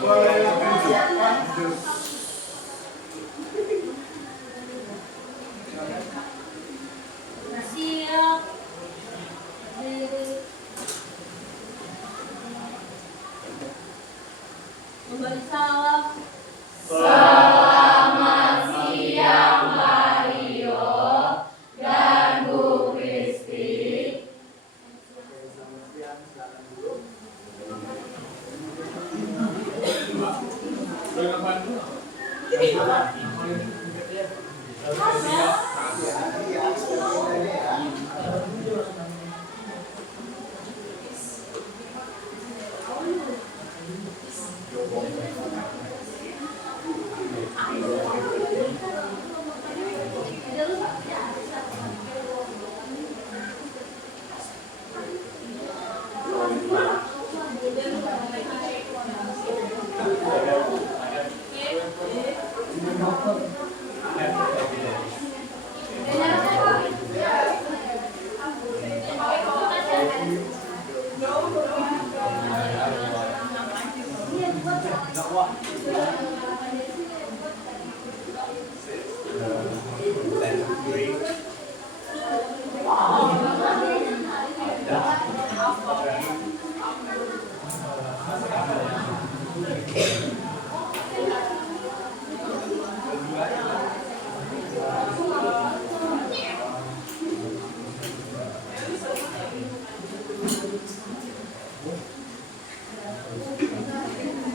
Boleh dipersiapkan. Siap. Kembali salam. Selamat siang Mario dan Bu Kristi. Selamat siang, silakan dulu.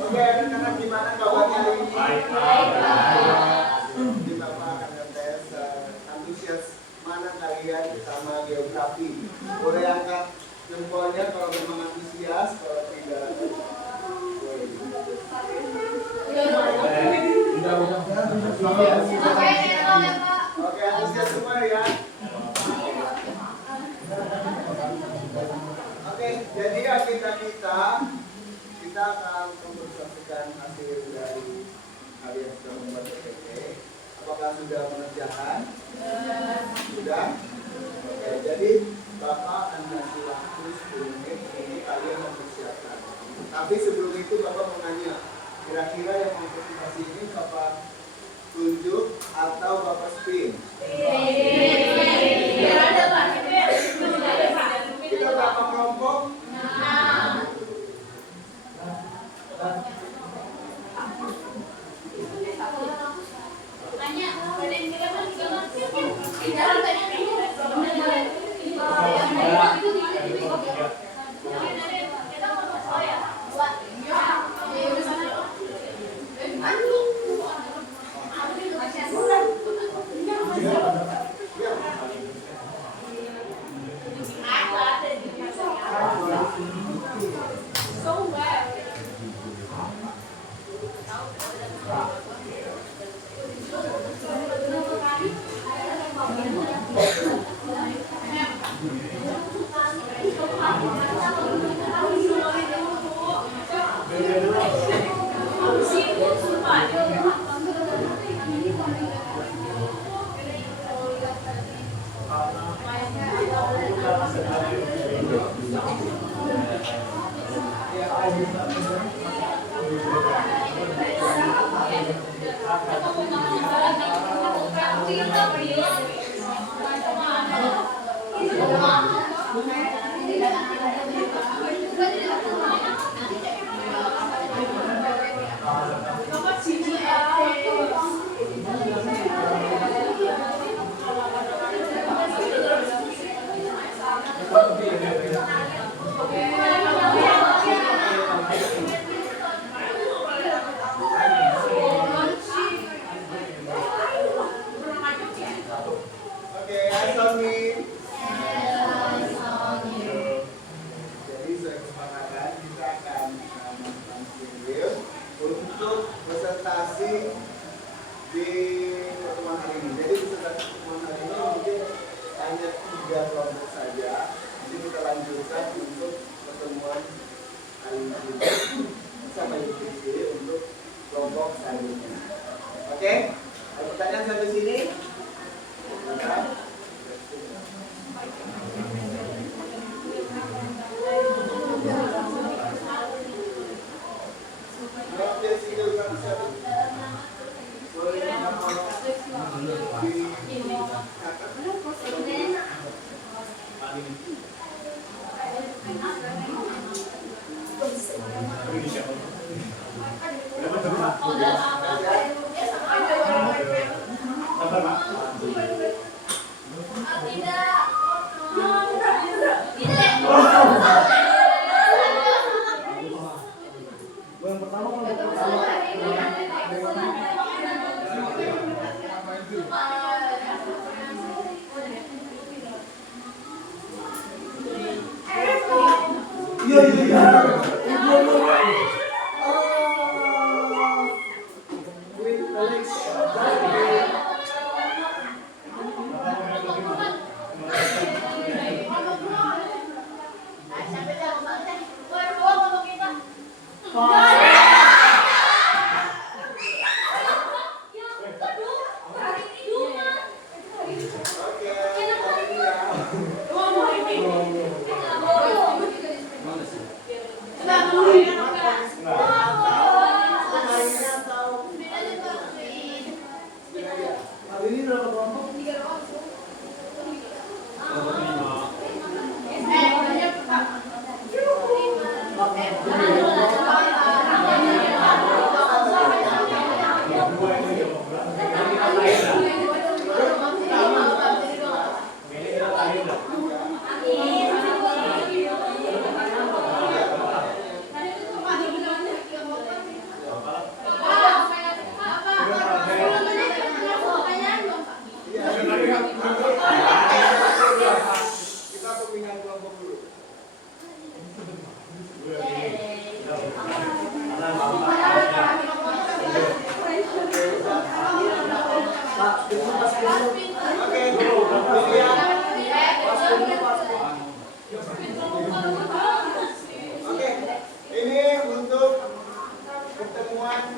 Oke, anak-anak gimana kabarnya hari ini? Baik. Jadi Bapak akan ngetes antusias mana kalian sama geografi. Boleh angkat jempolnya kalau memang antusias, kalau tidak. Oke, antusias semua ya. Oke, jadi agenda kita akan mempresentasikan hasil dari kalian sudah membuat PPT. Apakah sudah mengerjakan? Sudah? Oke, jadi Bapak akan kasih waktu 10 menit ini kalian mempersiapkan. Tapi sebelum itu Bapak mau nanya, kira-kira yang mau presentasi ini Bapak tunjuk atau Bapak spin? Kita berapa kelompok? Oke, Sony. Jadi saya kesepakatan kita akan melakukan video untuk presentasi di pertemuan hari ini. Jadi presentasi pertemuan hari ini mungkin hanya 3 kelompok saja. Nanti kita lanjutkan untuk pertemuan hari ini sampai di untuk kelompok selanjutnya. Oke? Ada pertanyaan sampai sini? Oke, organisasi. Boleh nama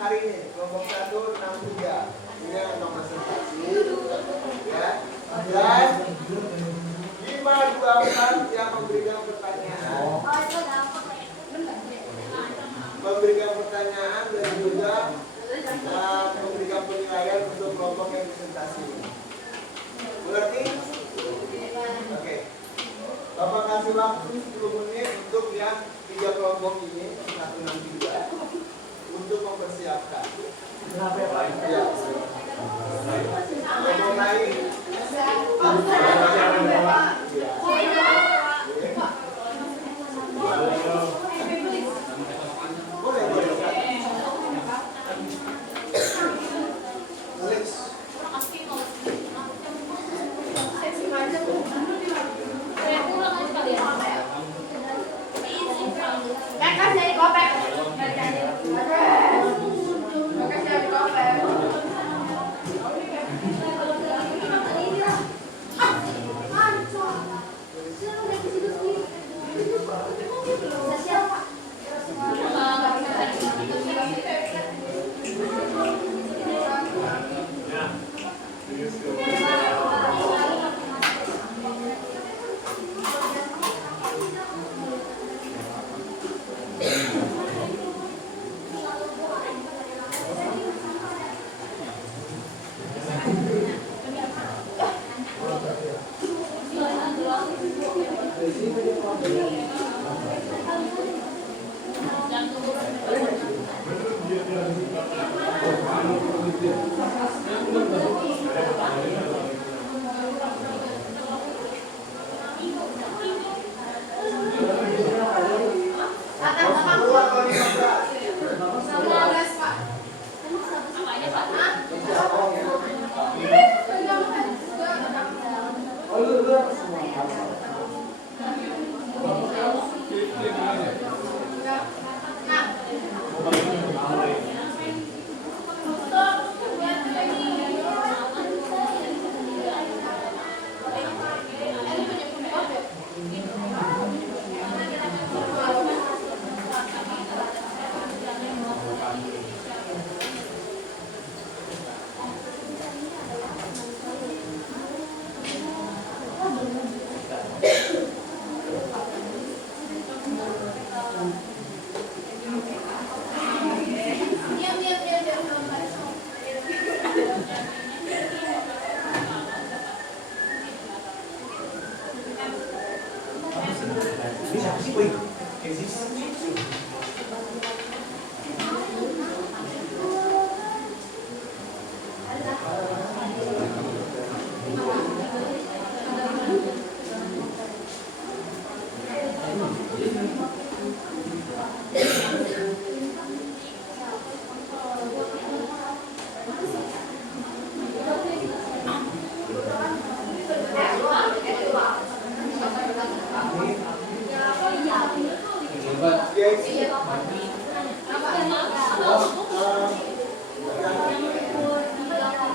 hari ini kelompok 163 ini untuk presentasi ya, dan 524 yang memberikan pertanyaan dan juga memberikan penilaian untuk kelompok yang presentasi. Mengerti? Oke. Bapak kasih waktu 10 menit untuk yang 3 kelompok ini 163 untuk mempersiapkan. Kenapa ya Pak? Ya. Mulai.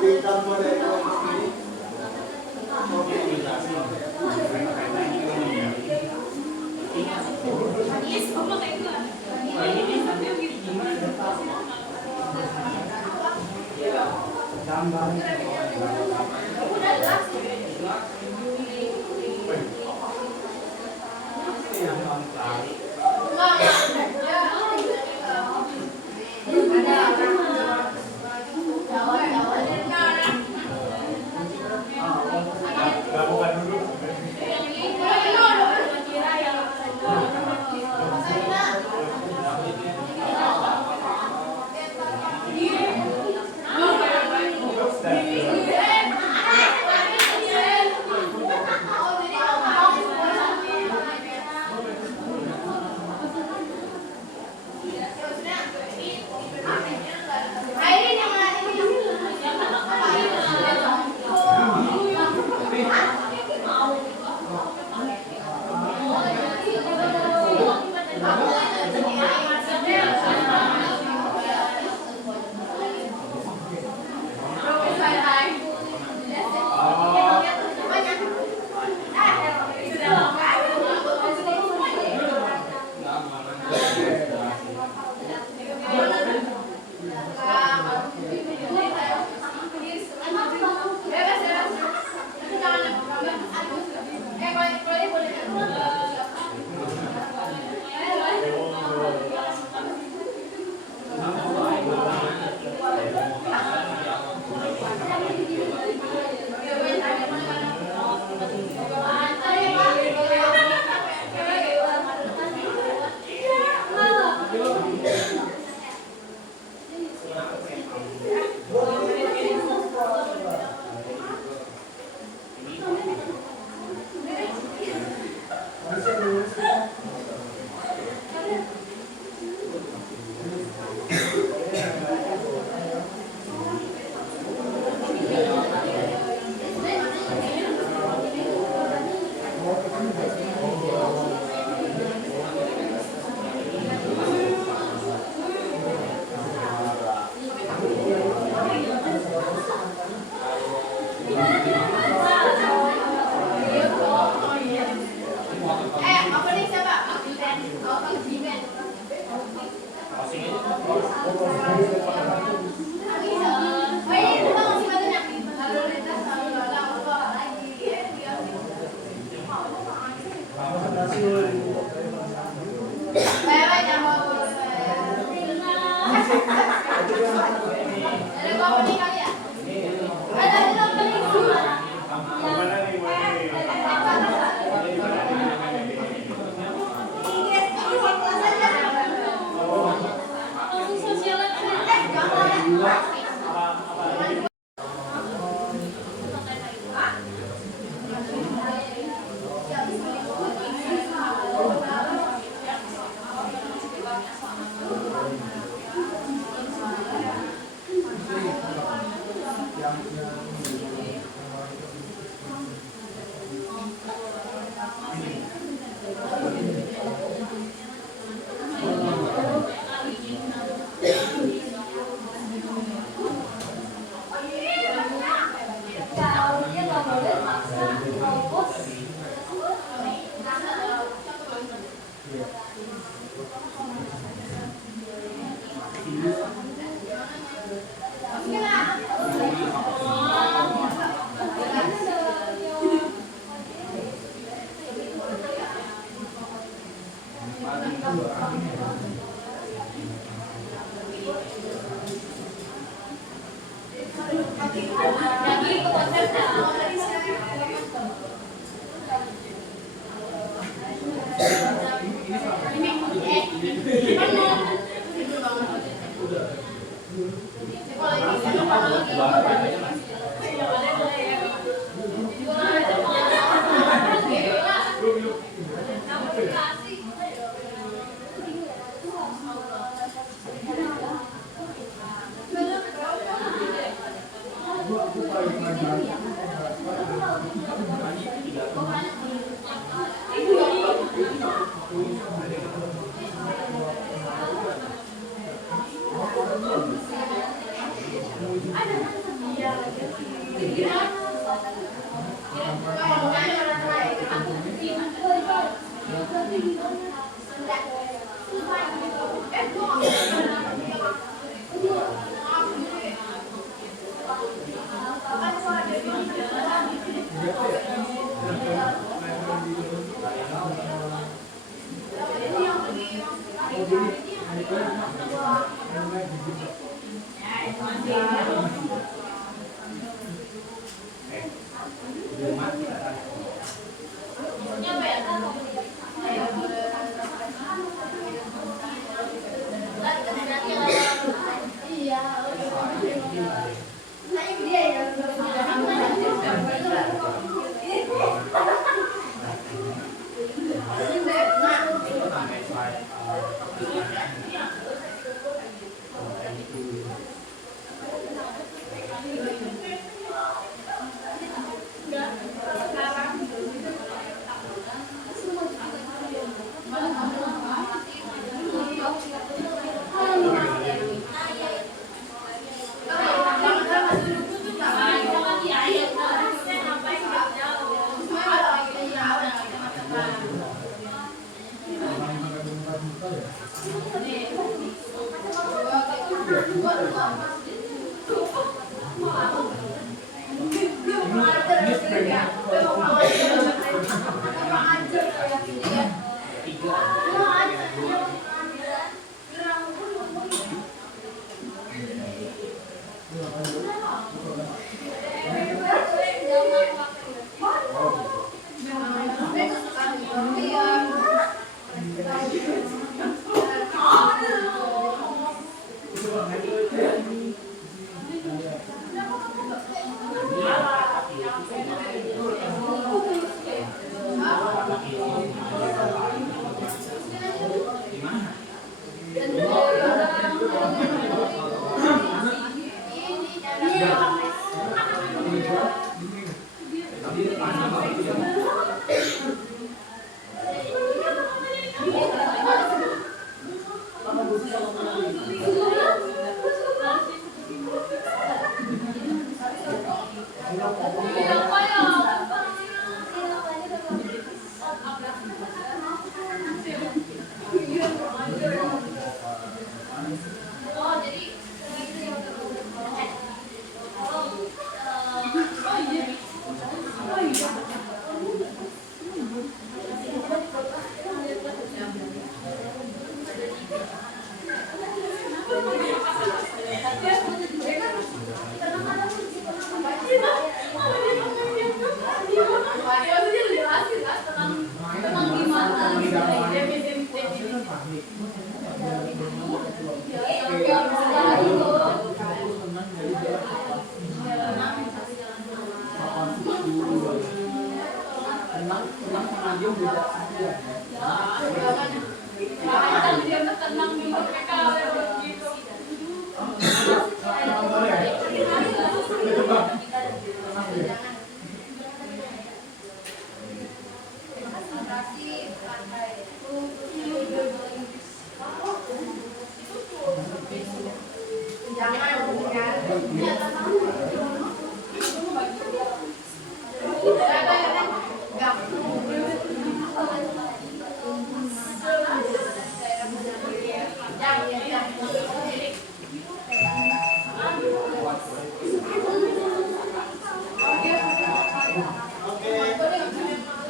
Kita mulai ini.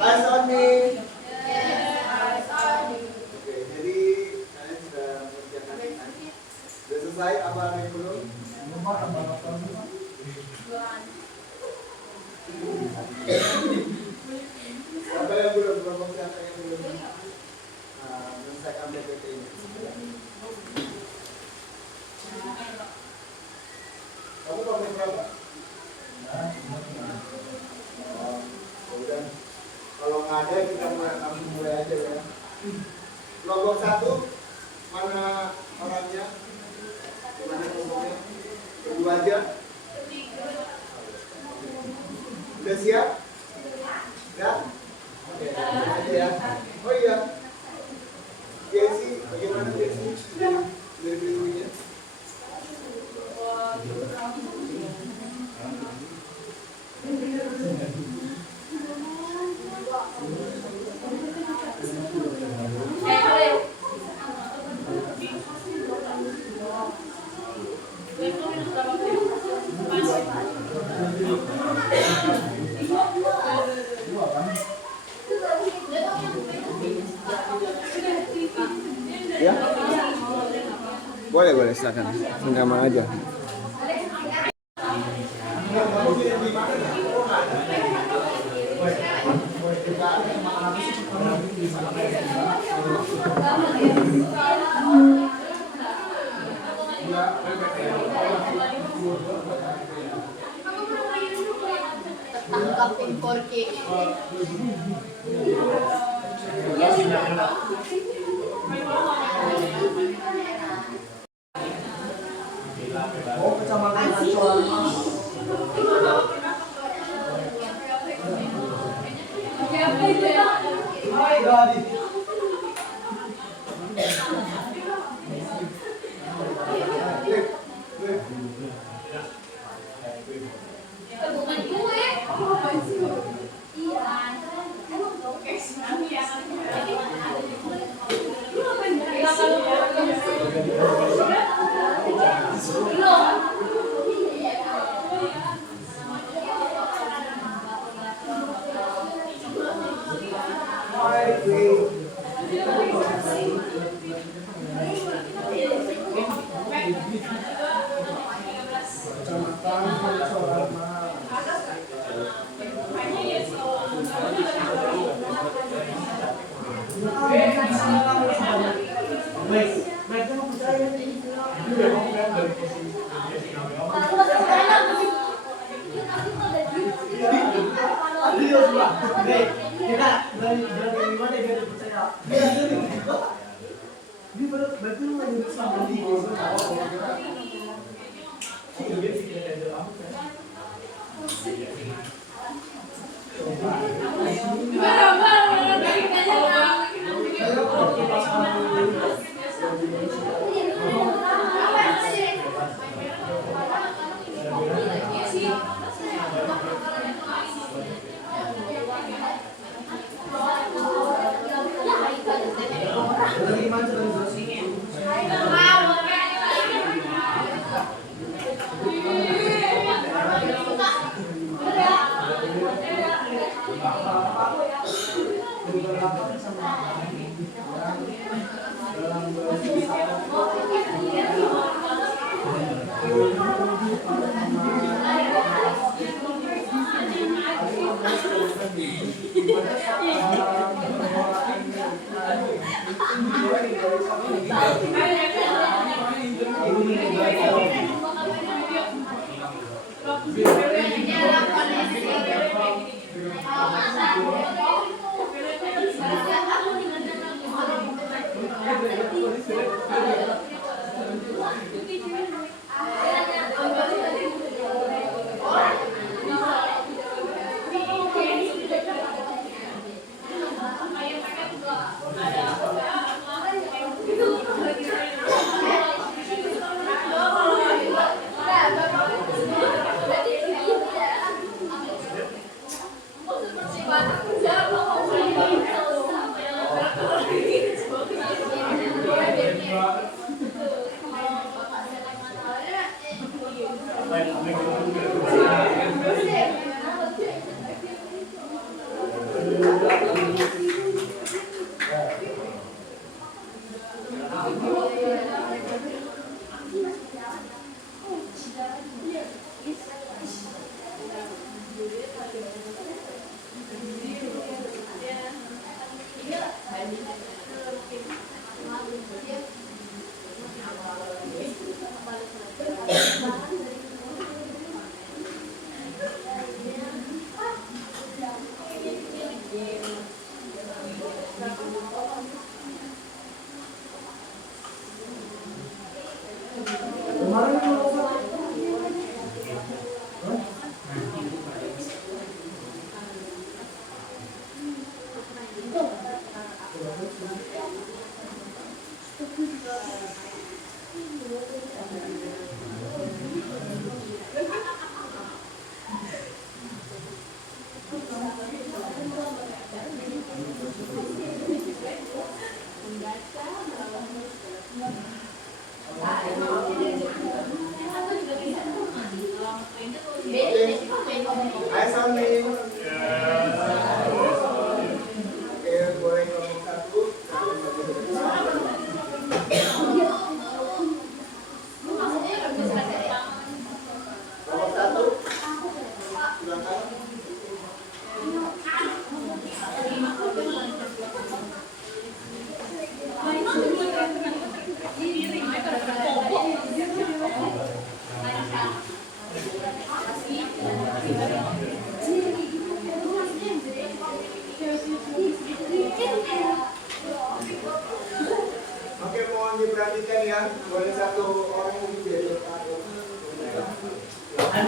Eyes on me. Oke, jadi kalian sudah mengerjakan ini. Sudah selesai apa yang belum? Apa yang belum? Kelompok siapa yang belum? Menyelesaikan PPT ini. Kamu kelompok berapa? Udah. Kalau nggak ada kita langsung mulai aja ya. Kelompok 1 mana orangnya? Mana kelompoknya? Berdua aja. Udah siap? Udah? Oke, aja ya. Oh iya. Jesse, bagaimana Jesse? Dari dulunya? boleh silakan. Sengkama aja. Tangkapin 4K. Oh, kecamatan Ancol. Hai, Gadi. Bukan gue. Iya. Hai, Queen. Kecamatan Ancol. Hai Sami. Oke, boleh ngomong satu. Oke,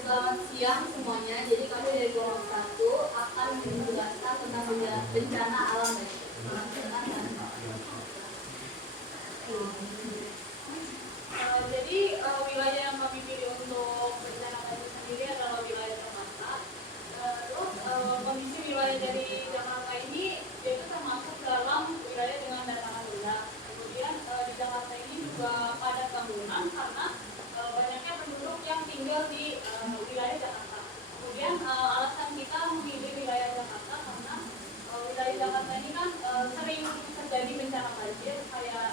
selamat siang semuanya. Jadi kami dari kelompok 1 akan menjelaskan tentang bencana alam banjir. Jadi wilayah yang kami pilih untuk bencana banjir sendiri adalah wilayah Jakarta. Terus kondisi wilayah dari Jakarta ini yaitu termasuk dalam wilayah dengan dataran rendah. Kemudian di Jakarta ini juga padat bangunan karena banyaknya penduduk yang tinggal di wilayah Jakarta. Kemudian alasan kita memilih wilayah Jakarta karena wilayah Jakarta ini kan sering terjadi bencana banjir, kayak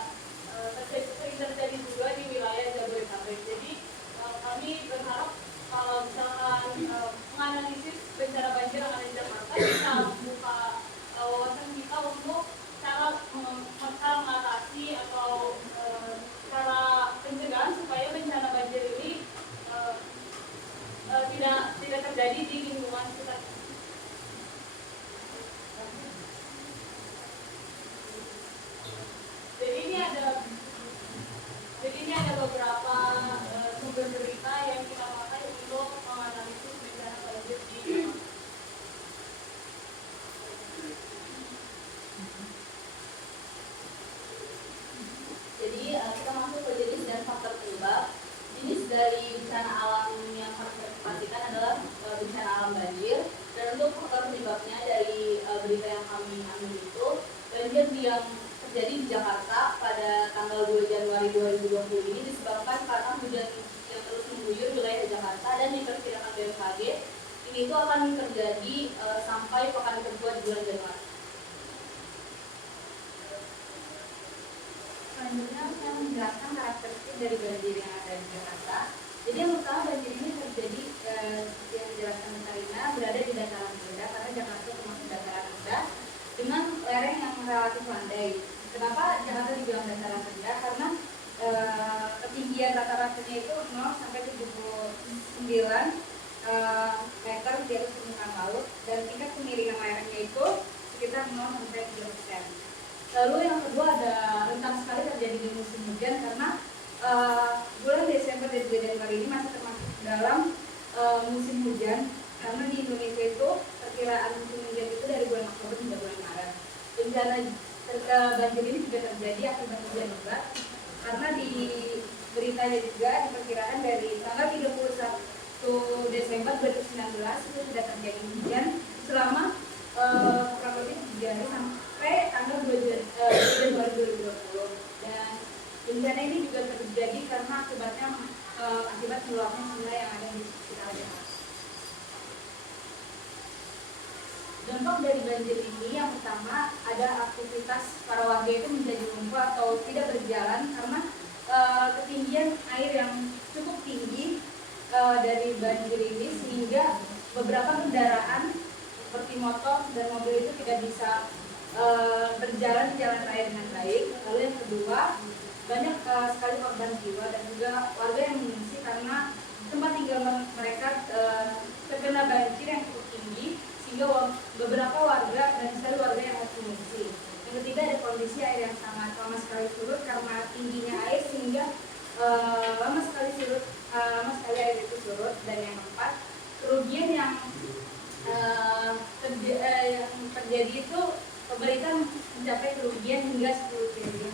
sering terjadi juga di wilayah Jabodetabek. Jadi kami berharap kalau misalkan menganalisis bencana banjir yang ada di Jakarta, bisa membuka wawasan kita untuk cara mengatasi atau cara pencegahan supaya bencana banjir ini tidak terjadi di lingkungan kita. Jadi ini ada beberapa sumber berita yang kita pakai untuk menganalisis bencana banjir di Jakarta. Jadi kita masuk ke jenis dan faktor penyebab. Jenis dari bencana alam yang harus kita perhatikan adalah bencana alam banjir. Dan untuk faktor penyebabnya dari berita yang kami ambil itu, banjir yang terjadi di Jakarta pada tanggal 2 Januari 2020 ini disebabkan karena hujan yang terus mengguyur wilayah Jakarta, dan diperkirakan BMKG ini itu akan terjadi sampai pekan kedua di bulan Januari. Selanjutnya saya menjelaskan karakteristik dari banjir yang ada di Jakarta. Jadi yang pertama, banjir ini terjadi yang dijelaskan Karina berada di dataran rendah karena Jakarta termasuk dataran rendah dengan lereng yang relatif landai. Kenapa Jakarta dibilang dataran rendah? Karena ketinggian rata-ratanya itu 0 sampai 79 meter di atas permukaan laut, dan tingkat kemiringan lerengnya itu sekitar 0 sampai 3%. Lalu yang kedua, ada rentan sekali terjadi di musim hujan karena bulan Desember dan Januari ini masih termasuk dalam musim hujan, karena di Indonesia itu perkiraan musim hujan itu dari bulan Oktober hingga bulan Maret. Bencana banjir ini juga terjadi akibat hujan lebat, karena di beritanya juga diperkirakan dari tanggal 31 Desember 2019 itu sudah terjadi hujan selama kurang lebih 3 hari sampai tanggal 2 Januari 2020. Dan bencana ini juga terjadi karena akibat meluapnya sungai yang ada di sekitar Jakarta. Dampak dari banjir ini yang pertama, ada aktivitas para warga itu menjadi lumpuh atau tidak berjalan karena ketinggian air yang cukup tinggi dari banjir ini, sehingga beberapa kendaraan seperti motor dan mobil itu tidak bisa berjalan di jalan raya dengan baik. Lalu yang kedua, banyak sekali korban jiwa dan juga warga yang mengungsi karena tempat tinggal mereka terkena banjir yang cukup tinggi, sehingga beberapa warga dan sekali warga yang harus mengungsi. Yang ketiga, ada kondisi air yang sangat lama sekali surut karena tingginya air, sehingga lama sekali air itu surut. Dan yang keempat, kerugian yang terjadi itu pemerintah mencapai kerugian hingga 10 triliun.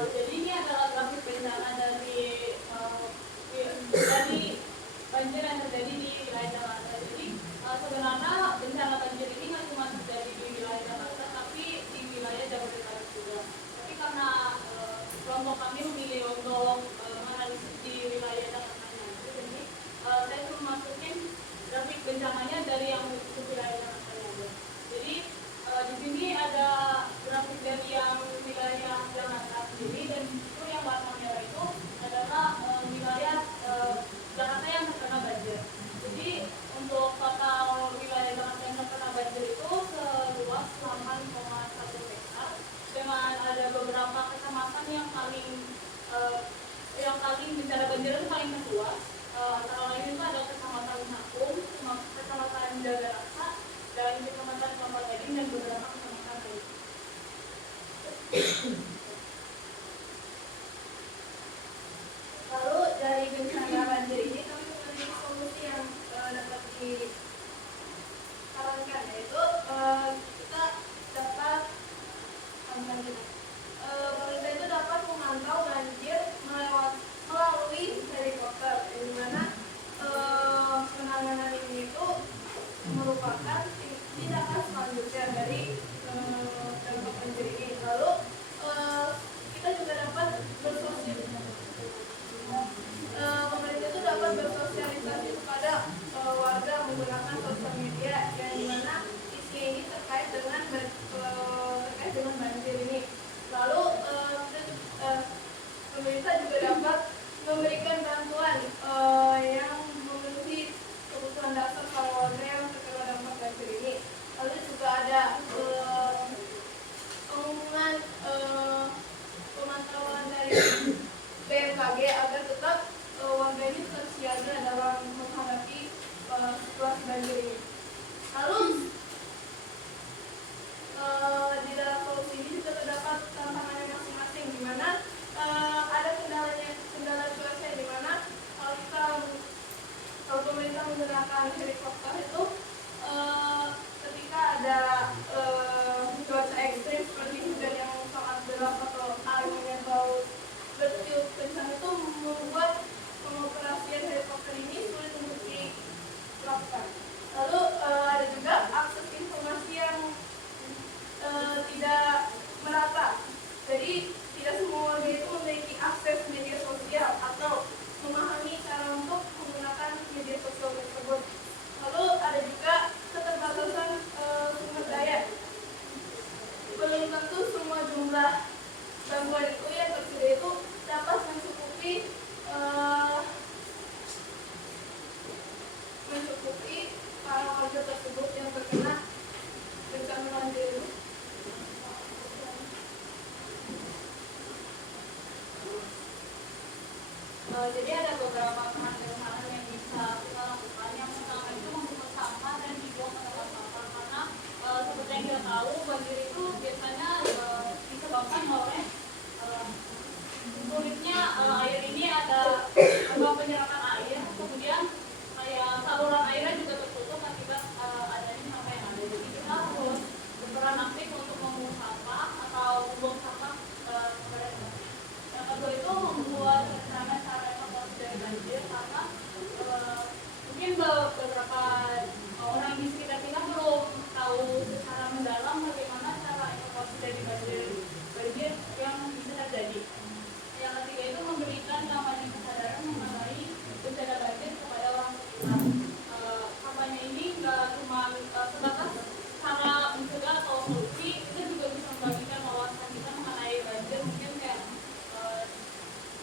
Jadi ini adalah grafik bencana dari banjir yang terjadi di wilayah Jakarta. Jadi sebenarnya bencana banjir ini nggak cuma terjadi di wilayah Jakarta, tapi di wilayah Jabodetabek juga. Tapi karena kelompok kami memilih untuk menganalisis di wilayah Jakarta, jadi saya cuma masukin grafik bencananya dari yang di wilayah Jakarta aja. Jadi di sini ada grafik dari yang wilayah Jakarta sendiri, dan itu yang warna merah itu adalah wilayah Jakarta yang terkena banjir. Jadi untuk total wilayah Jakarta yang terkena banjir itu seluas 8,1 hektar, dengan ada beberapa kecamatan yang paling kali bencana banjir itu paling kedua. Antara lain itu ada Kecamatan Hakung, Kecamatan Jagaraksa, dan Kecamatan Kelapa Gading dan beberapa kecamatan lain. Lalu dari bencana banjir ini kami memiliki solusi yang dapat disarankan, yaitu kita dapat pemerintah itu dapat memantau banjir melalui helikopter, di mana penanganan ini itu merupakan tindakan selanjutnya dari dampak banjir ini. Lalu kita juga dapat pemerintah itu dapat bersosialisasi kepada warga menggunakan sosial media yang dimana isinya ini terkait dengan banjir ini. Lalu pemerintah juga dapat memberikan bantuan yang memenuhi kebutuhan dasar para warga yang terkena dampak banjir ini. Lalu juga ada pengumuman pemantauan dari BMKG agar tetap warga ini tetap siaga dalam menghadapi situasi banjir ini. Lalu di dalam solusi ini juga terdapat tantangannya masing-masing, di mana ada kendala cuaca, di mana kalau pemerintah menggunakan helikopter itu ketika ada cuaca ekstrim seperti hujan yang sangat deras atau angin yang terlalu bertiup kencang itu membuat pengoperasian helikopter ini sulit untuk dilakukan. Lalu ada juga akses informasi yang tidak merata. Jadi tidak semua warga itu memiliki akses media sosial atau memahami cara untuk menggunakan media sosial tersebut. Lalu ada juga keterbatasan sumber daya. Belum tentu semua jumlah bantuan itu yang tersedia itu dapat mencukupi para warga tersebut yang terkena bencana banjir. Jadi ada beberapa hal yang bisa kita lakukan. Yang pertama itu mengumpulkan sampah dan dibuang ke tempat sampah, karena seperti yang kita tahu banjir itu biasanya disebabkan oleh sulitnya air ini ada penyerapan air, kemudian kayak saluran airnya juga tertutup akibat adanya sampah yang ada. Jadi kita harus berperan aktif untuk membuang sampah atau membuang sampah kepada tempat. Yang kedua itu membuat rencana cara evakuasi dari banjir, karena mungkin beberapa orang di sekitar kita belum tahu secara mendalam bagaimana cara evakuasi dari banjir yang bisa terjadi. Yang ketiga itu memberikan kampanye kesadaran mengenai bencana banjir kepada orang sekitar. Kampanye ini nggak cuma sebatas cara mencegah atau solusi, kita juga bisa membagikan wawasan kita mengenai banjir, mungkin kayak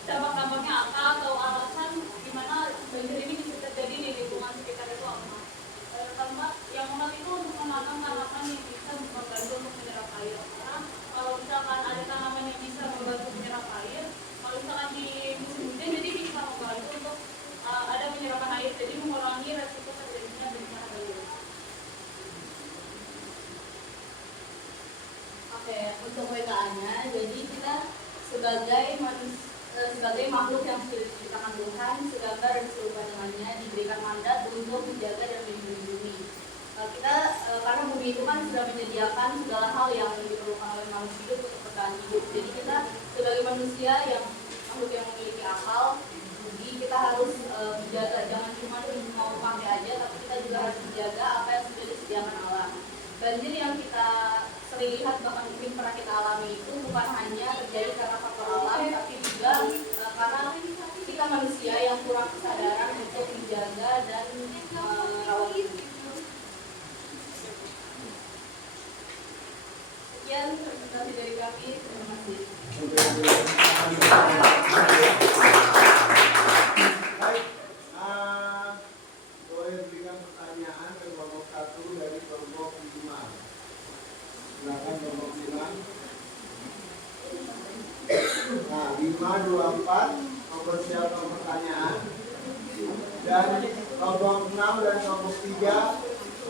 dampak-dampaknya apa atau alasan gimana banjir ini bisa terjadi di lingkungan sekitar itu apa. Yang keempat itu untuk menanam tanaman yang bisa membantu untuk menyerap air. Karena kalau misalkan ada tanaman yang bisa membantu menyerap air, kalau misalkan di musim hujan jadi bisa membantu untuk ada penyerapan air, jadi mengurangi resiko terjadinya bencana banjir. Oke, untuk WKA-nya, jadi kita sebagai makhluk yang sudah diciptakan Tuhan, segambar dan serupa dengannya, diberikan mandat untuk menjaga dan melindungi. Kita karena bumi itu kan sudah menyediakan segala hal yang diperlukan oleh makhluk hidup untuk bertahan hidup. Jadi kita sebagai manusia yang makhluk yang memiliki akal, budi, kita harus menjaga, jangan cuma mau pakai aja, tapi kita juga harus menjaga apa yang sudah disediakan alam. Banjir yang kita sering lihat bahkan mungkin pernah kita alami itu bukan hanya terjadi karena faktor alam, tapi juga karena kita manusia yang kurang kesadaran untuk menjaga dan merawat itu. Sekian presentasi dari kami, terima kasih. Baik, boleh berikan pertanyaan ke kelompok 1 dari kelompok 5. Silakan kelompok 5. Nah, 524, oke. mempersiapkan pertanyaan, dan kelompok 6 dan kelompok 3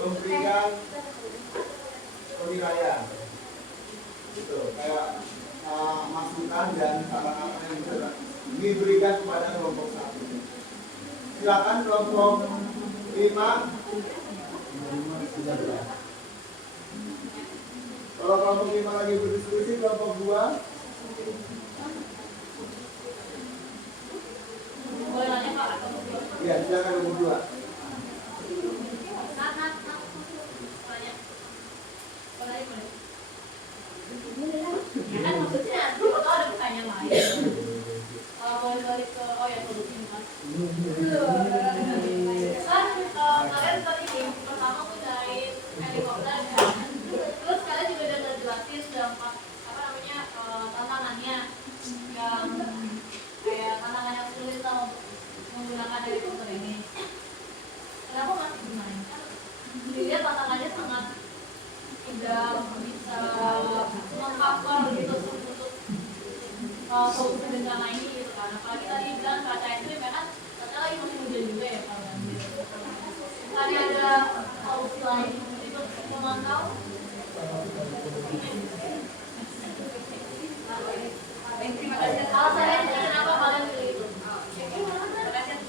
memberikan penilaian. Gitu, kayak masukan dan saran-saran yang bisa diberikan kepada kelompok 1. Silakan kelompok 5. Kalau kelompok 5 lagi berdiskusi, kelompok 2. Boleh nanya Pak atau Ya, silakan kelompok 2. Tanya. Boleh. Ya kan maksudnya kalau ada pertanyaan lain. Boleh balik ke ya solusi Mas. Kan kalian tadi pertama punya helikopter kan. Terus kalian juga udah ngejelasin dampak tantangannya yang kayak tantangan yang sulit untuk menggunakan helikopter ini. Kenapa masih gimana? Kan dilihat tantangannya sangat tidak bisa mengcover gitu untuk solusi bencana ini gitu kan. Apalagi tadi bilang cuaca ekstrim ya kan, cuaca lagi musim hujan juga ya Pak. Tadi ada solusi lain untuk memantau. Terima kasih. Alasannya kenapa kalian pilih itu? Terima kasih atas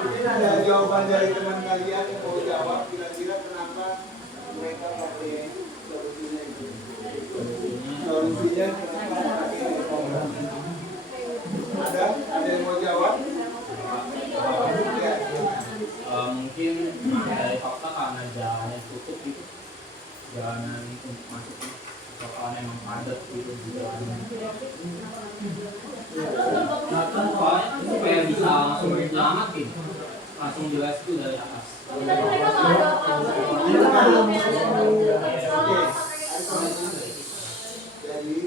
Mungkin ada jawaban dari teman kalian yang mau jawab kira-kira kenapa mereka pakai solusinya itu. Solusinya kenapa pakai program? Ada yang mau jawab? Ya. Mungkin dari fakta karena jalannya tutup gitu, jalanan untuk masuknya bakalan emang padat gitu di jalannya. Soalnya supaya bisa langsung nyelamatin, langsung jelas itu dari atas. Jadi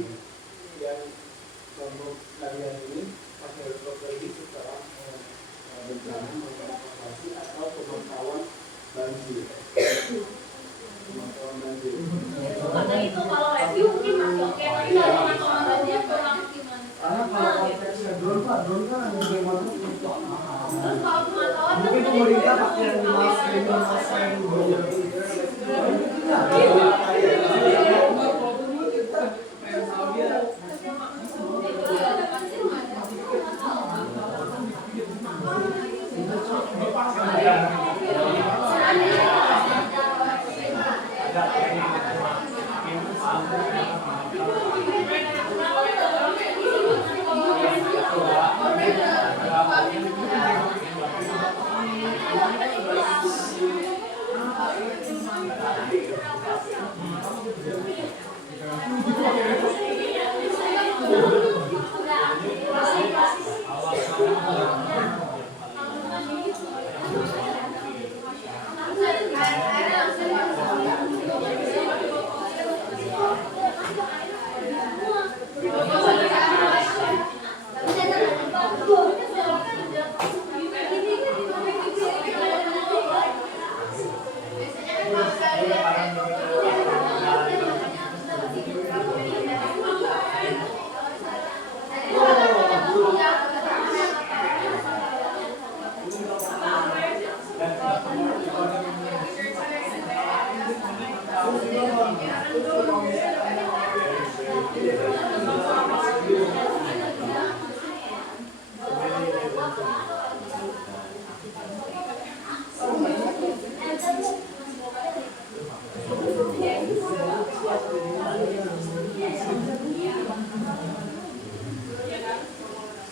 yang kelompok kalian ini pakai strategi secara bencana mengantisipasi atau pemantauan banjir. Pemantauan banjir. Karena itu kalau review mungkin masih oke, tapi kalau pemantauan banjir kurang gimana? Karena kalau konteksnya drone kan hanya bagaimana untuk Terus kalau pemantauan kan mungkin pemerintah pakai yang 5% drone.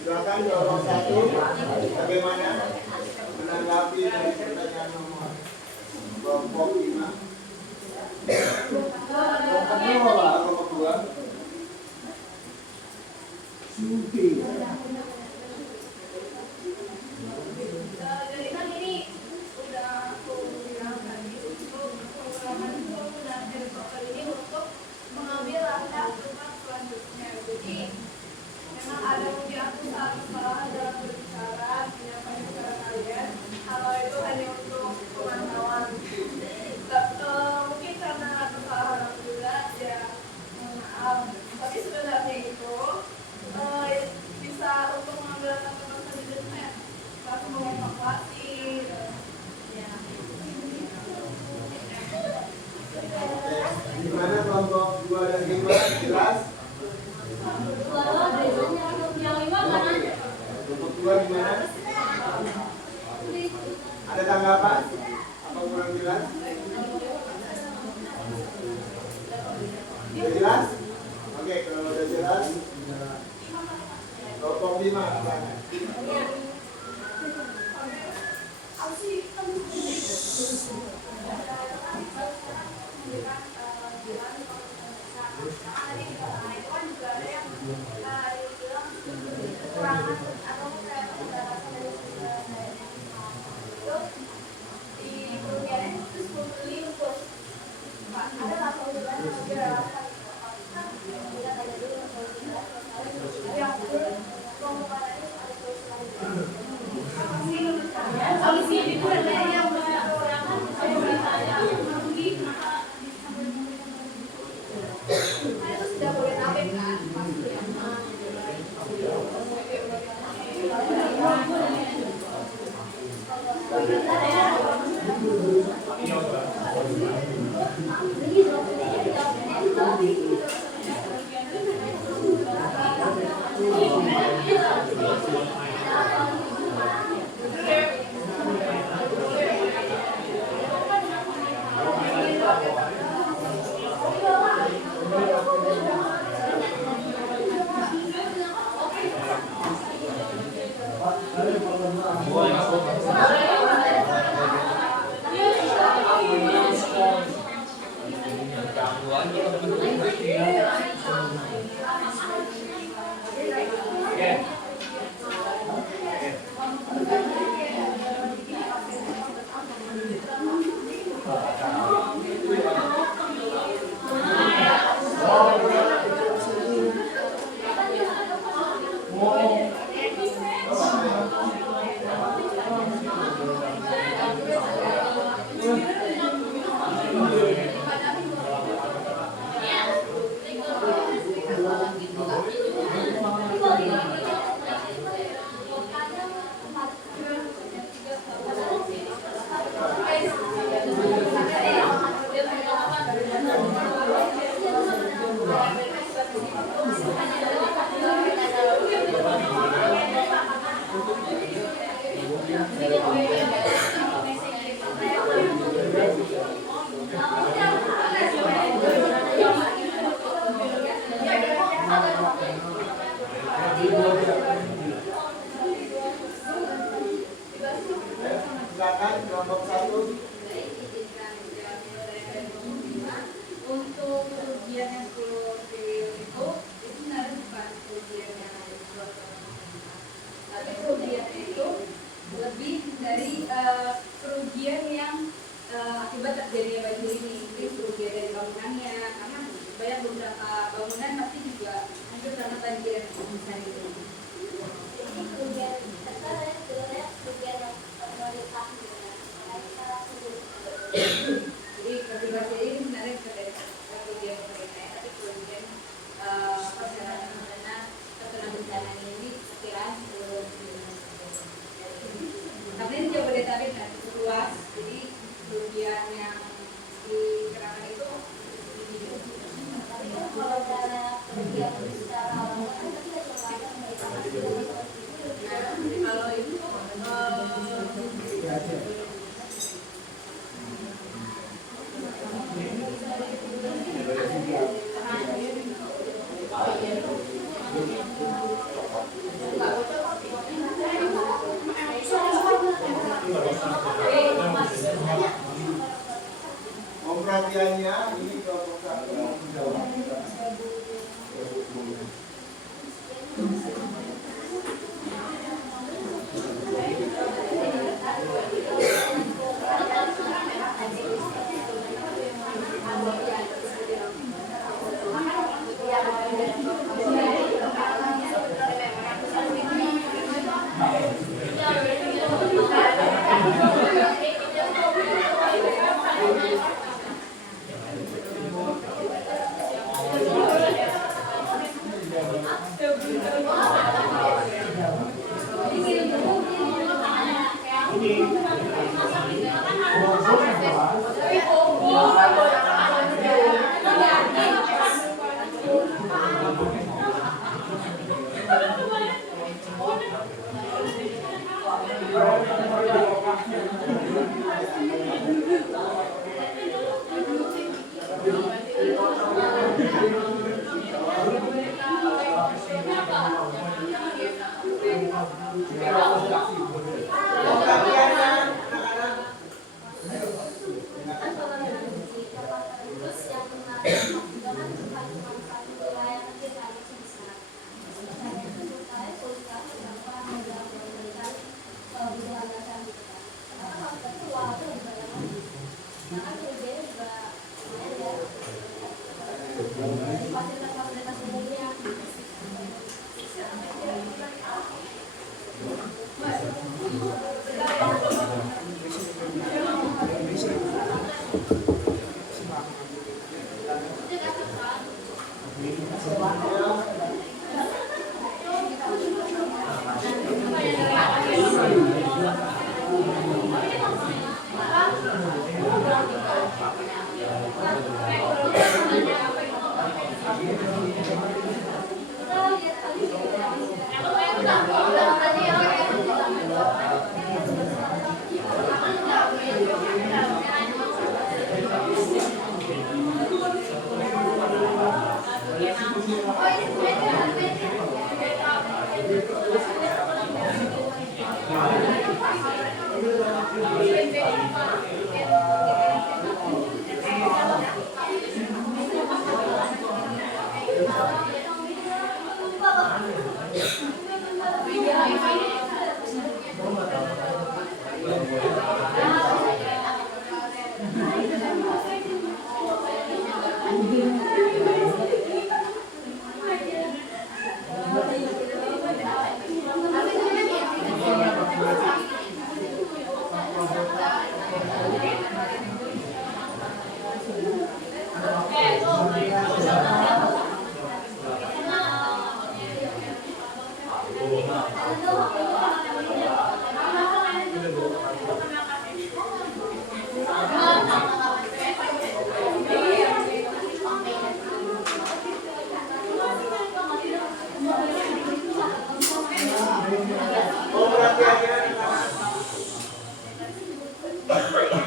Silakan kelompok 1 bagaimana menanggapi dari pertanyaan nomor kelompok 5. Kelompok 2. Supi. Jadi kan ini udah aku bilang tadi untuk pengalaman penggunaan helikopter ini untuk mengambil langkah selanjutnya. Jadi memang ada mungkin aku salah kesalahan dalam berbicara, menyampaikan bicara kalian. Kalau itu hanya untuk pemantauan. Mungkin karena kesalahan aku juga, ya mohon maaf. Tapi sebenarnya itu bisa untuk mengambil langkah selanjutnya, langsung mengevakuasi. Ya. Gimana kelompok 2 dan 5 jelas? Yang 5 mana? Kelompok 2 gimana? Ada tanggapan? Apa kurang jelas? Sudah jelas? Oke, kalau sudah jelas, kelompok 5 gimana? Silakan kelompok 1. Untuk kerugian yang 10 triliun itu sebenarnya bukan kerugian yang ada di luar tapi kerugian itu lebih dari kerugian yang akibat terjadinya banjir ini. Mungkin kerugian dari bangunannya, karena banyak beberapa bangunan pasti juga hancur karena banjir yang besar itu. Ini kerugian sebenarnya kerugian yang prioritas Jadi kerugian ini sebenarnya bukan dari kerugian pemerintah, tapi kerugian perjalanan dana terkena bencana ini sekiranya 10 triliun. Karena ini Jabodetabek kan luas, jadi kerugian yang dikenakan itu tapi kan kalau cara kerugian Perhatiannya ini kelompok satu menjawab.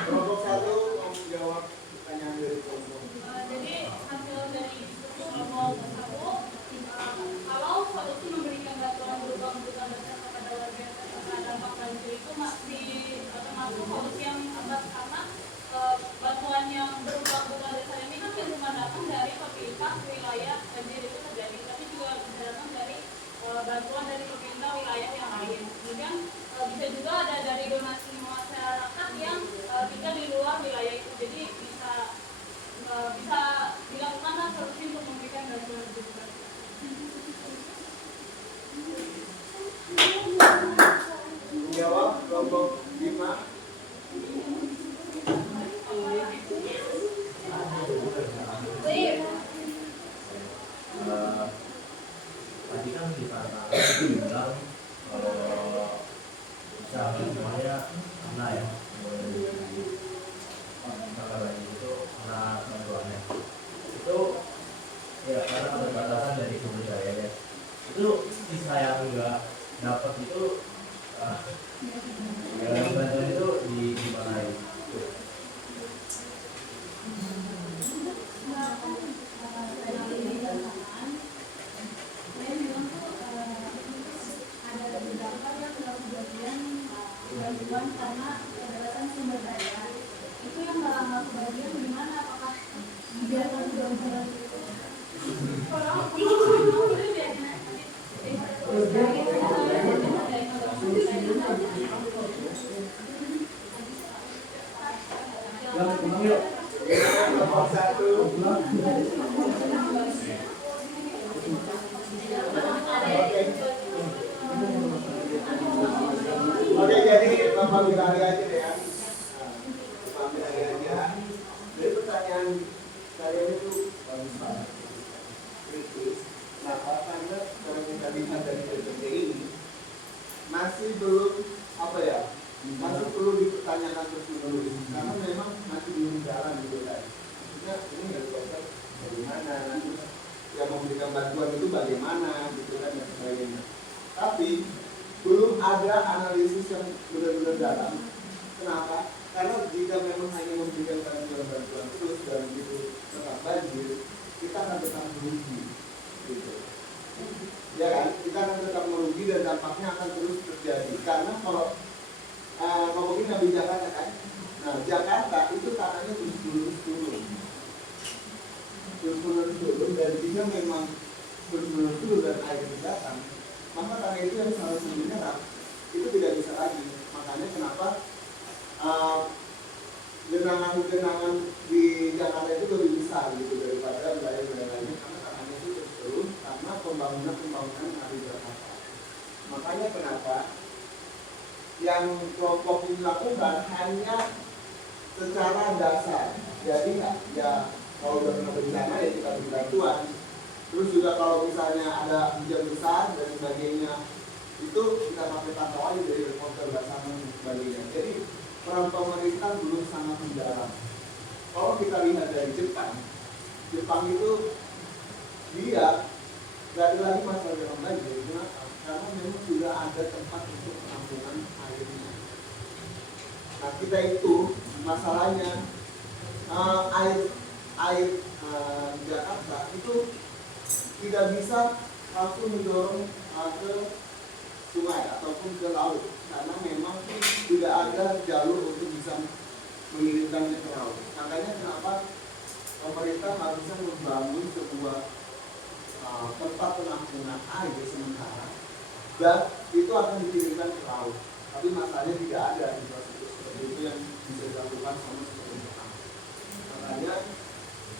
Kelompok satu mau menjawab pertanyaan dari kelompok. Jadi hasil dari kelompok satu, kalau solusi memberikan bantuan berupa kebutuhan dasar kepada warga yang terkena dampak banjir itu masih termasuk solusi yang tepat karena bantuan yang berupa kebutuhan dasar ini kan tidak cuma datang dari pemerintah wilayah banjir itu terjadi, tapi juga bisa datang dari bantuan dari pemerintah wilayah yang lain. Kemudian bisa juga ada dari donasi masyarakat yang tinggal di luar wilayah itu, jadi bisa dilakukan solusi untuk memberikan bantuan juga. Menjawab kelompok 5. Tadi kan dibilang bisa semuanya karena ya maka banjir itu karena bantuannya itu ya karena keterbatasan dari sumber dayanya itu sisa yang enggak dapat itu bantuan itu di mana itu. ambil alih aja deh ya. Nah, ambil alih aja. Jadi pertanyaan kalian itu bagus banget. Kritis. Nah, karena kalau kita lihat dari PPT ini masih belum apa ya? Masih perlu dipertanyakan terus menerus karena memang masih belum jalan gitu kan. Maksudnya ini helikopter bagaimana? Nanti yang memberikan bantuan itu bagaimana gitu kan dan sebagainya. Tapi belum ada analisis yang benar-benar dalam. Kenapa? Karena jika memang hanya memberikan bantuan terus dan itu tetap banjir, kita akan tetap merugi. Gitu. Ya kan? Kita akan tetap merugi dan dampaknya akan terus terjadi. Karena kalau ngomongin yang di Jakarta kan, nah Jakarta itu tanahnya terus turun dan jika memang terus turun dan air datang, maka tanah itu yang seharusnya mineral itu tidak bisa lagi. Makanya kenapa genangan di Jakarta itu lebih besar gitu daripada wilayah-wilayah lainnya karena tanahnya itu terus turun karena pembangunan yang ada di Jakarta. Makanya kenapa yang kelompok ini lakukan hanya secara dasar. Jadi ya kalau udah kena bencana ya kita beri bantuan. Terus juga kalau misalnya ada hujan besar dan sebagainya itu kita pakai pantau aja dari helikopter basarnas dan sebagainya. Jadi peran pemerintah belum sangat mendalam. Kalau kita lihat dari Jepang itu dia nggak ada lagi masalah dengan banjir. Kenapa? Karena memang sudah ada tempat untuk penampungan airnya. Nah kita itu masalahnya air Jakarta itu tidak bisa langsung mendorong ke sungai ataupun ke laut karena memang tidak ada jalur untuk bisa mengirimkannya ke laut. Makanya kenapa pemerintah harusnya membangun sebuah tempat penampungan air sementara dan itu akan dikirimkan ke laut. Tapi masalahnya tidak ada infrastruktur seperti itu yang bisa dilakukan sama seperti Jepang. Makanya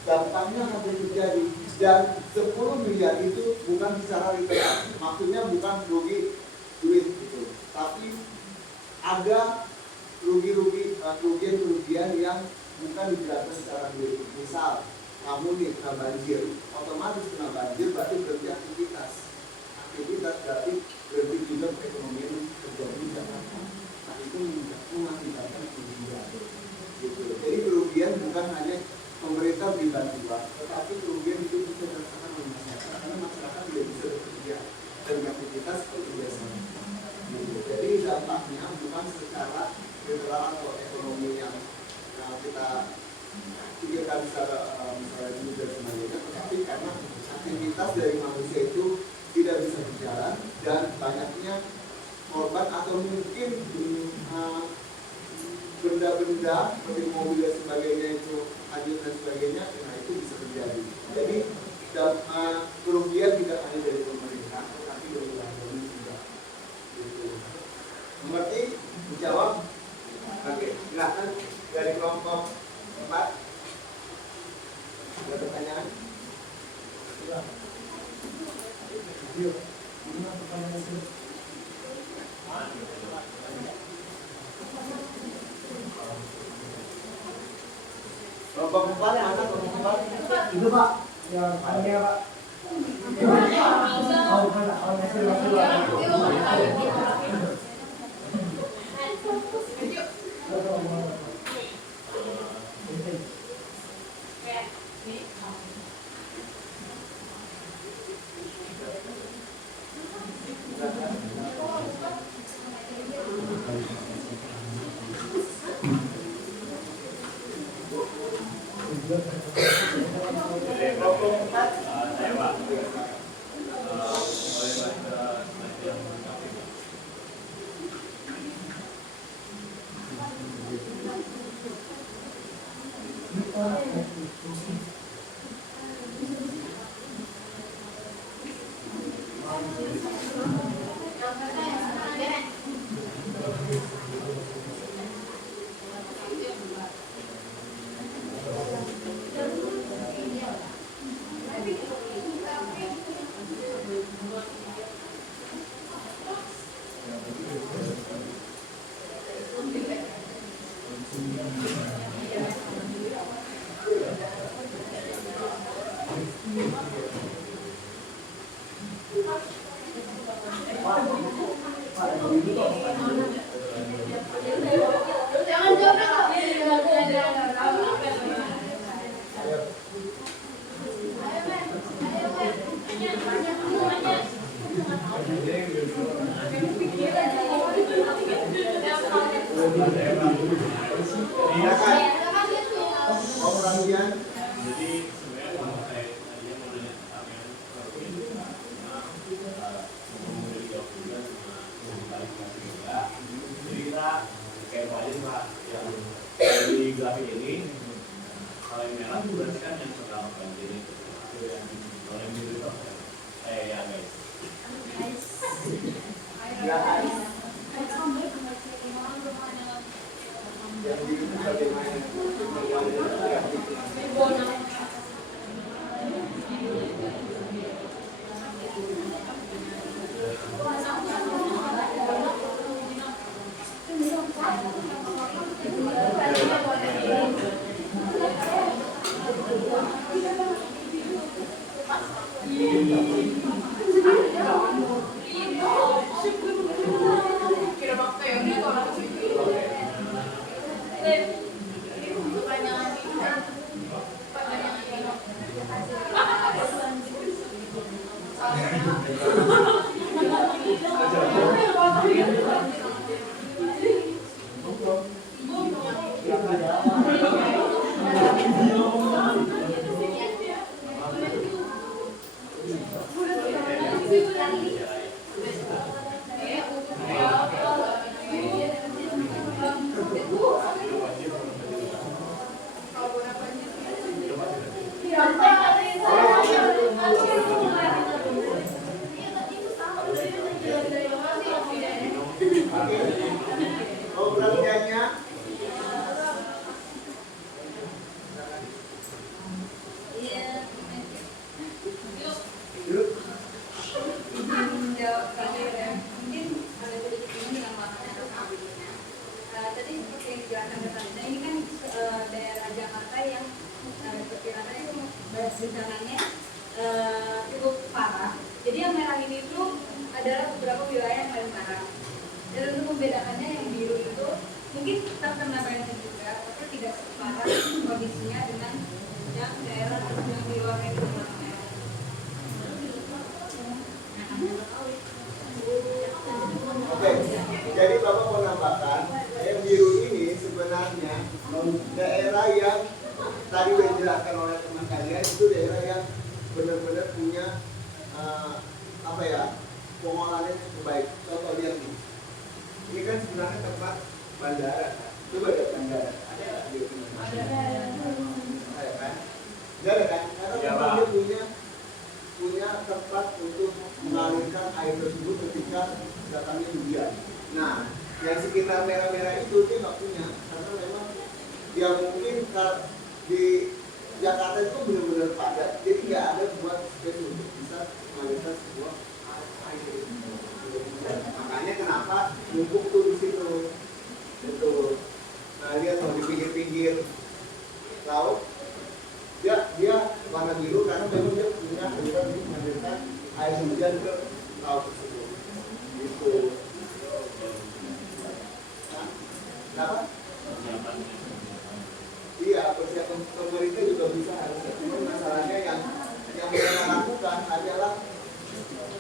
dampaknya akan terjadi dan 10 miliar itu bukan secara literal. Maksudnya bukan rugi duit gitu, tapi ada kerugian yang bukan dijelaskan secara duit. Misal kamu nih kena banjir, otomatis kena banjir berarti berhenti aktivitas berarti berhenti juga perekonomian terjadi di Jakarta. Nah itu mengakibatkan kerugian gitu. Jadi kerugian bukan hanya pemerintah beri bantuan, tetapi kerugian itu bisa dirasakan oleh masyarakat karena masyarakat tidak bisa bekerja dan aktivitas seperti biasa gitu. Jadi dampaknya bukan secara literal atau ekonomi yang kita pikirkan secara misalnya duit dan sebagainya, tetapi karena aktivitas dari manusia itu tidak bisa berjalan dan banyaknya korban atau mungkin benda-benda seperti mobil dan sebagainya itu hancur dan sebagainya, nah itu bisa terjadi. Jadi kerugian tidak hanya dari pemerintah, tetapi dari warga juga. Gitu. Mengerti? Dijawab? Oke, silakan dari kelompok 4. Ada pertanyaan? Kelompok 4 mana kelompok 4? Itu Pak, yang panggil Pak. Oh, mana? Oh, Jangan jawab. Silakan. Pembagian. Jadi sebenarnya kalau saya tadinya mau nanya tentang yang ngomong dari jawab juga sama klarifikasi juga. Jadi kita kayak balik Pak yang dari grafik ini, kalau yang merah itu berarti kan yang sedang banjir itu. Kalau yang biru itu ya guys. Silakan. Yang biru itu bagaimana? Pembagiannya. Yuk. Tadi seperti yang dijelaskan Pertamina, ini kan daerah Jakarta yang perkiraannya bencananya cukup parah. Jadi yang merah ini itu adalah beberapa wilayah yang paling parah. Dan untuk membedakannya, yang biru itu mungkin terkena banjir juga, tapi tidak separah kondisinya dengan yang daerah yang di luar itu. Oke, jadi Bapak mau nambahkan, yang biru ini sebenarnya daerah yang tadi sudah dijelaskan oleh teman kalian, itu daerah yang benar-benar punya pengolahannya cukup baik. Contoh lihat nih, ini kan sebenarnya tempat bandara kan? Coba lihat bandara, ada nggak di sini? Ada kan? Ada kan? Karena dia punya tempat untuk mengalirkan air tersebut ketika datangnya hujan. Nah, yang sekitar merah-merah itu dia nggak punya, karena memang dia mungkin di Jakarta itu benar-benar padat, jadi nggak ada buat space untuk bisa mengalirkan sebuah air. Makanya kenapa numpuk tuh di situ, itu. Nah, lihat kalau di pinggir-pinggir laut, dia warna biru karena memang dia punya aliran untuk mengalirkan air hujan ke laut tersebut. Itu. Nah, kenapa? Iya, persiapan pemerintah juga bisa harusnya. Cuma masalahnya yang mereka lakukan adalah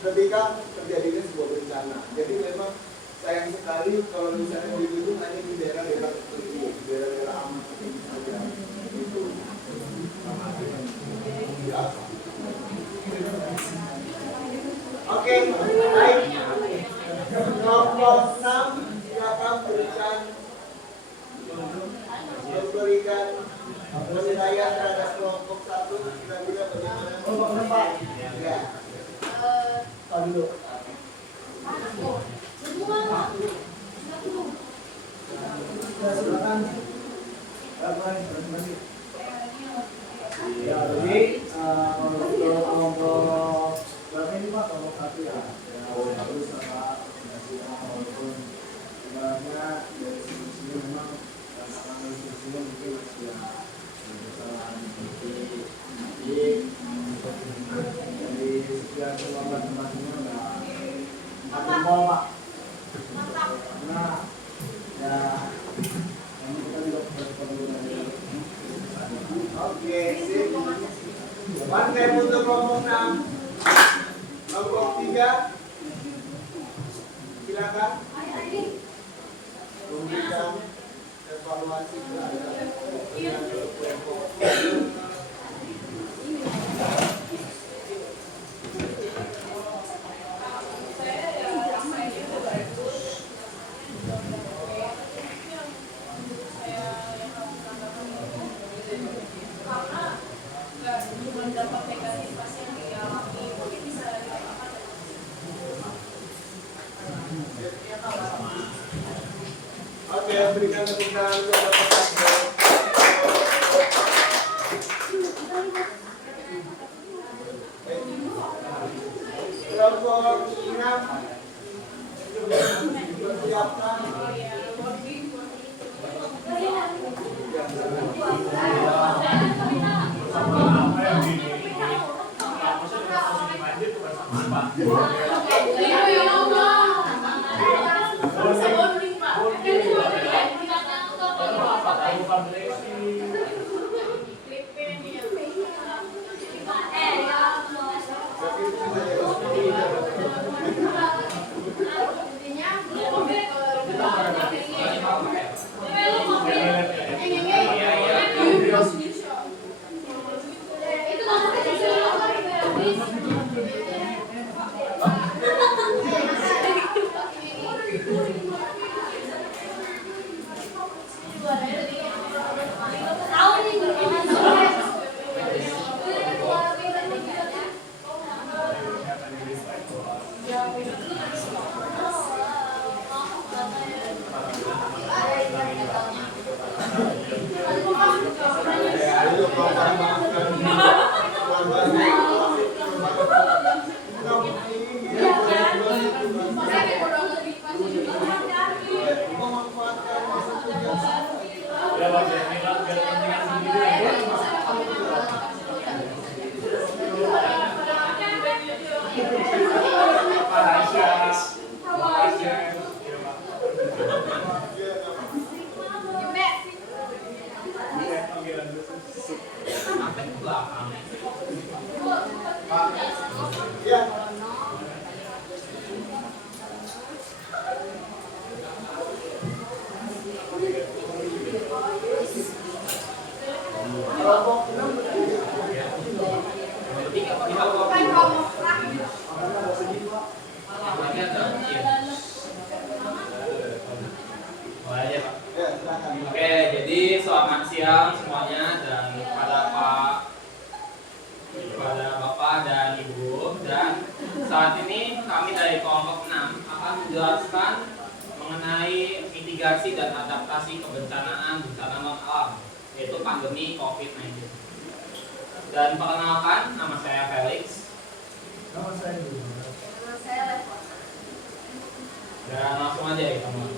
ketika terjadinya sebuah bencana. Jadi memang sayang sekali kalau misalnya itu hanya di daerah-daerah tertentu, daerah-daerah aman seperti saja. Itu. Ya. Oke, baik. Nomor 6 silakan berikan penilaian terhadap kelompok 1 kira-kira bagaimana? Kelompok berapa? Ya. Dulu. Silakan. Ya, jadi untuk kelompok berapa ini Pak? Kelompok 1 ya. Terus sama walaupun sebenarnya dari sisi memang rasakan dari sisi mungkin masih kesalahan seperti dari sekian kelompok teman-teman ketiga, silakan memberikan evaluasi terhadap Saya ya rasanya itu bagus. Saya yang harus menambahkan itu karena nggak cuma dampak negatif pasti yang dialami, mungkin bisa dikatakan Oke, berikan tepuk tangan kepada peserta. Kelompok 6 dipersiapkan. Apa yang di maksudnya positif aja bukan sama apa? Bukan berisi. Ya, Pak, biar kepentingan sendiri. Sampai ke belakang. Ya. Kelompok 6 Ya, silakan. Oke, jadi selamat siang semuanya dan kepada Bapak dan Ibu, dan saat ini kami dari kelompok 6 akan menjelaskan mengenai mitigasi dan adaptasi kebencanaan bencana non alam, yaitu pandemi COVID-19. Dan perkenalkan, nama saya Felix. Nama saya dulu. Dan langsung aja ya teman.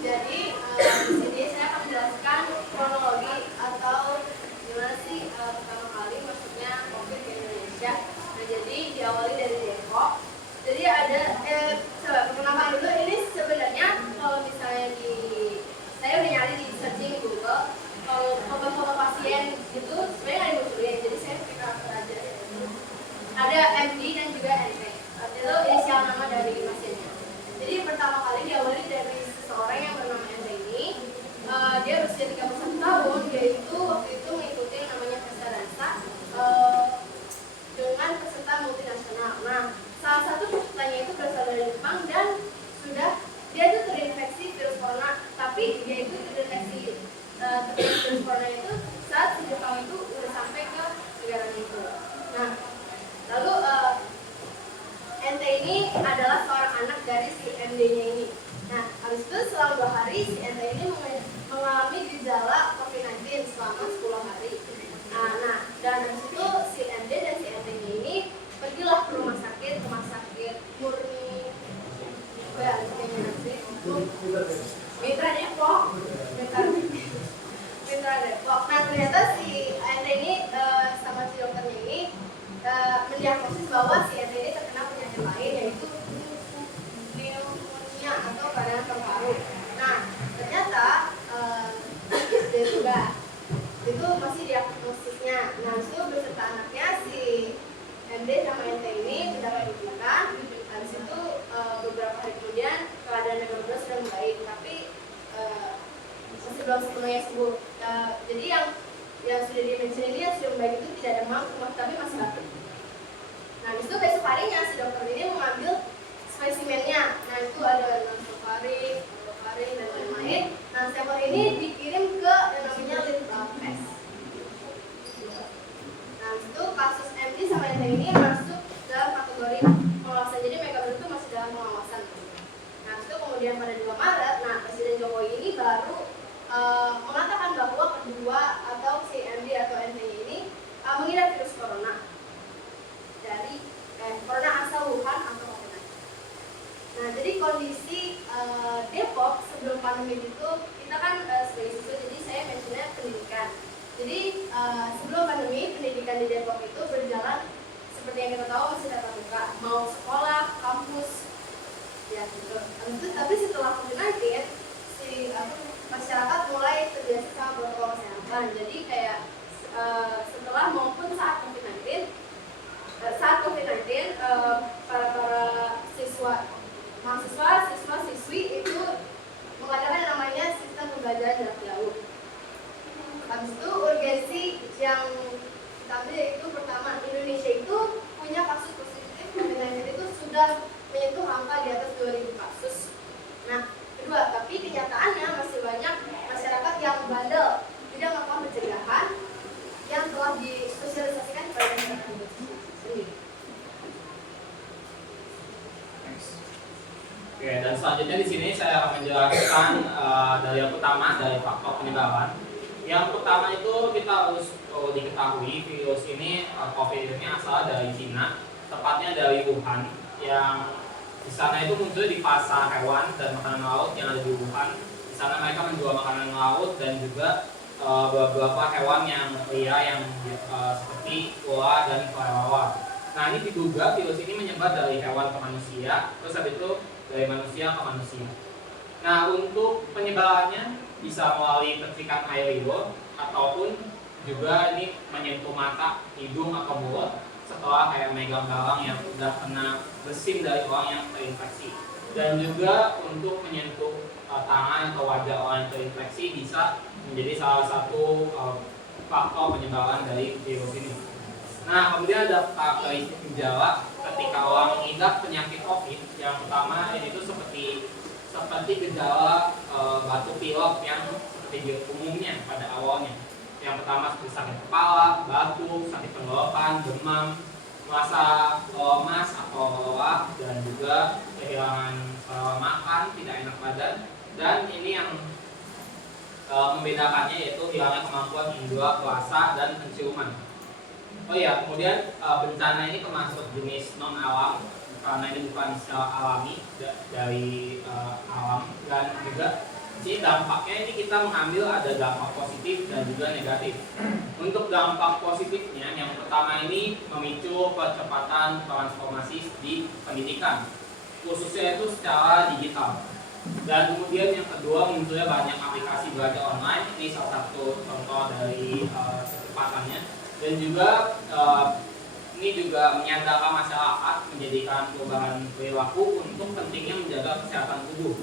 Jadi di sini saya akan menjelaskan kronologi atau gimana sih pertama kali masuknya COVID ke Indonesia. Nah, jadi diawali dari Depok. Jadi ada coba perkenalkan dulu, ini sebenarnya kalau misalnya saya udah nyari di searching Google, kalau foto-foto pasien itu sebenarnya nggak dimunculin, jadi saya pakai karakter aja. Ada MD dan juga NP. Itu inisial nama dari pasiennya. Jadi pertama kali diawali dari seseorang yang bernama NP ini. Dia berusia 31 tahun, yaitu waktu itu mengikuti namanya pesta dansa dengan peserta multinasional. Nah, salah satu pesertanya itu berasal dari Jepang dan dia itu terinfeksi virus corona, tapi dia itu terinfeksi virus corona itu saat si Jepang itu udah sampai ke negara itu. Nah, lalu NT ini adalah seorang anak dari si MD-nya ini. Nah, habis itu selama 2 hari si NT ini mengalami gejala COVID-19 selama 10 hari. Nah, dan habis itu si MD dan si NT-nya ini pergilah ke rumah sakit murni Mitra Depok. Nah, ternyata si NT ini sama si dokternya ini mendiagnosis bahwa si NT ini terkena penyakit lain, yaitu pneumonia atau peradangan paru-paru. Nah, ternyata dia itu masih si diagnosisnya. Nah itu beserta anaknya si MD sama NT ini mendapat rujukan. Habis itu beberapa hari kemudian keadaannya benar-benar sudah membaik, tapi masih belum sepenuhnya sembuh. Jadi yang sudah di-mention ini yang sudah membaik itu tidak demam, tapi masih batuk. Nah habis itu besok harinya si dokter ini mengambil spesimennya. Nah itu ada nasofaring, dan lain-lain. Nah sampel ini dikirim ke yang namanya lab test. Nah itu kasus MD sama NT ini masuk dalam kategori pengawasan. Jadi mereka berdua itu masih dalam pengawasan. Nah itu kemudian pada 2 Maret, nah Presiden Jokowi ini baru mengatakan bahwa kedua atau si MD atau NT ini mengidap virus corona dari corona asal Wuhan atau Wuhan. Nah jadi kondisi Depok sebelum pandemi itu kita kan sebagai siswa, jadi saya mentionnya pendidikan. Jadi sebelum pandemi pendidikan di Depok itu berjalan seperti yang kita tahu masih tatap muka, mau sekolah, kampus, ya gitu. Tapi setelah COVID-19 masyarakat mulai terbiasa sama protokol kesehatan. Jadi kayak setelah maupun saat COVID-19 para mahasiswa, siswi itu mengadakan yang namanya sistem pembelajaran jarak jauh. Habis itu urgensi yang kita ambil yaitu pertama, Indonesia itu punya kasus positif COVID-19 itu sudah menyentuh angka di atas 2.000 kasus. Nah, kedua, tapi kenyataannya masih banyak masyarakat yang bandel, tidak melakukan pencegahan yang telah disosialisasikan kepada masyarakat sendiri. Oke, dan selanjutnya di sini saya akan menjelaskan dari yang pertama, dari faktor penyebaran. Yang pertama itu kita harus diketahui virus ini, COVID ini asal dari Cina, tepatnya dari Wuhan, yang di sana itu muncul di pasar hewan dan makanan laut yang ada di Wuhan. Di sana mereka menjual makanan laut dan juga beberapa hewan yang liar yang seperti ular dan kelelawar. Nah ini diduga virus ini menyebar dari hewan ke manusia, terus habis itu dari manusia ke manusia. Nah untuk penyebarannya bisa melalui percikan air liur ataupun juga ini menyentuh mata, hidung atau mulut setelah kayak megang barang yang sudah kena bersin dari orang yang terinfeksi. Dan juga untuk menyentuh tangan atau wajah orang yang terinfeksi bisa menjadi salah satu faktor penyebaran dari virus ini. Nah, kemudian ada karakteristik gejala ketika orang mengidap penyakit COVID. Yang pertama ini tuh seperti gejala batuk pilek yang seperti umumnya pada awalnya. Yang pertama seperti sakit kepala, batuk, sakit tenggorokan, demam, merasa lemas atau lelah, dan juga kehilangan makan, tidak enak badan. Dan ini yang membedakannya yaitu hilangnya kemampuan indera, rasa, dan penciuman. Oh iya, kemudian bencana ini termasuk jenis non alam karena ini bukan secara alami dari alam, dan juga jadi dampaknya ini kita mengambil ada dampak positif dan juga negatif. Untuk dampak positifnya, yang pertama ini memicu percepatan transformasi di pendidikan, khususnya itu secara digital. Dan kemudian yang kedua munculnya banyak aplikasi belajar online, ini salah satu contoh dari kecepatannya. Dan juga ini juga menyadarkan masyarakat menjadikan perubahan perilaku untuk pentingnya menjaga kesehatan tubuh.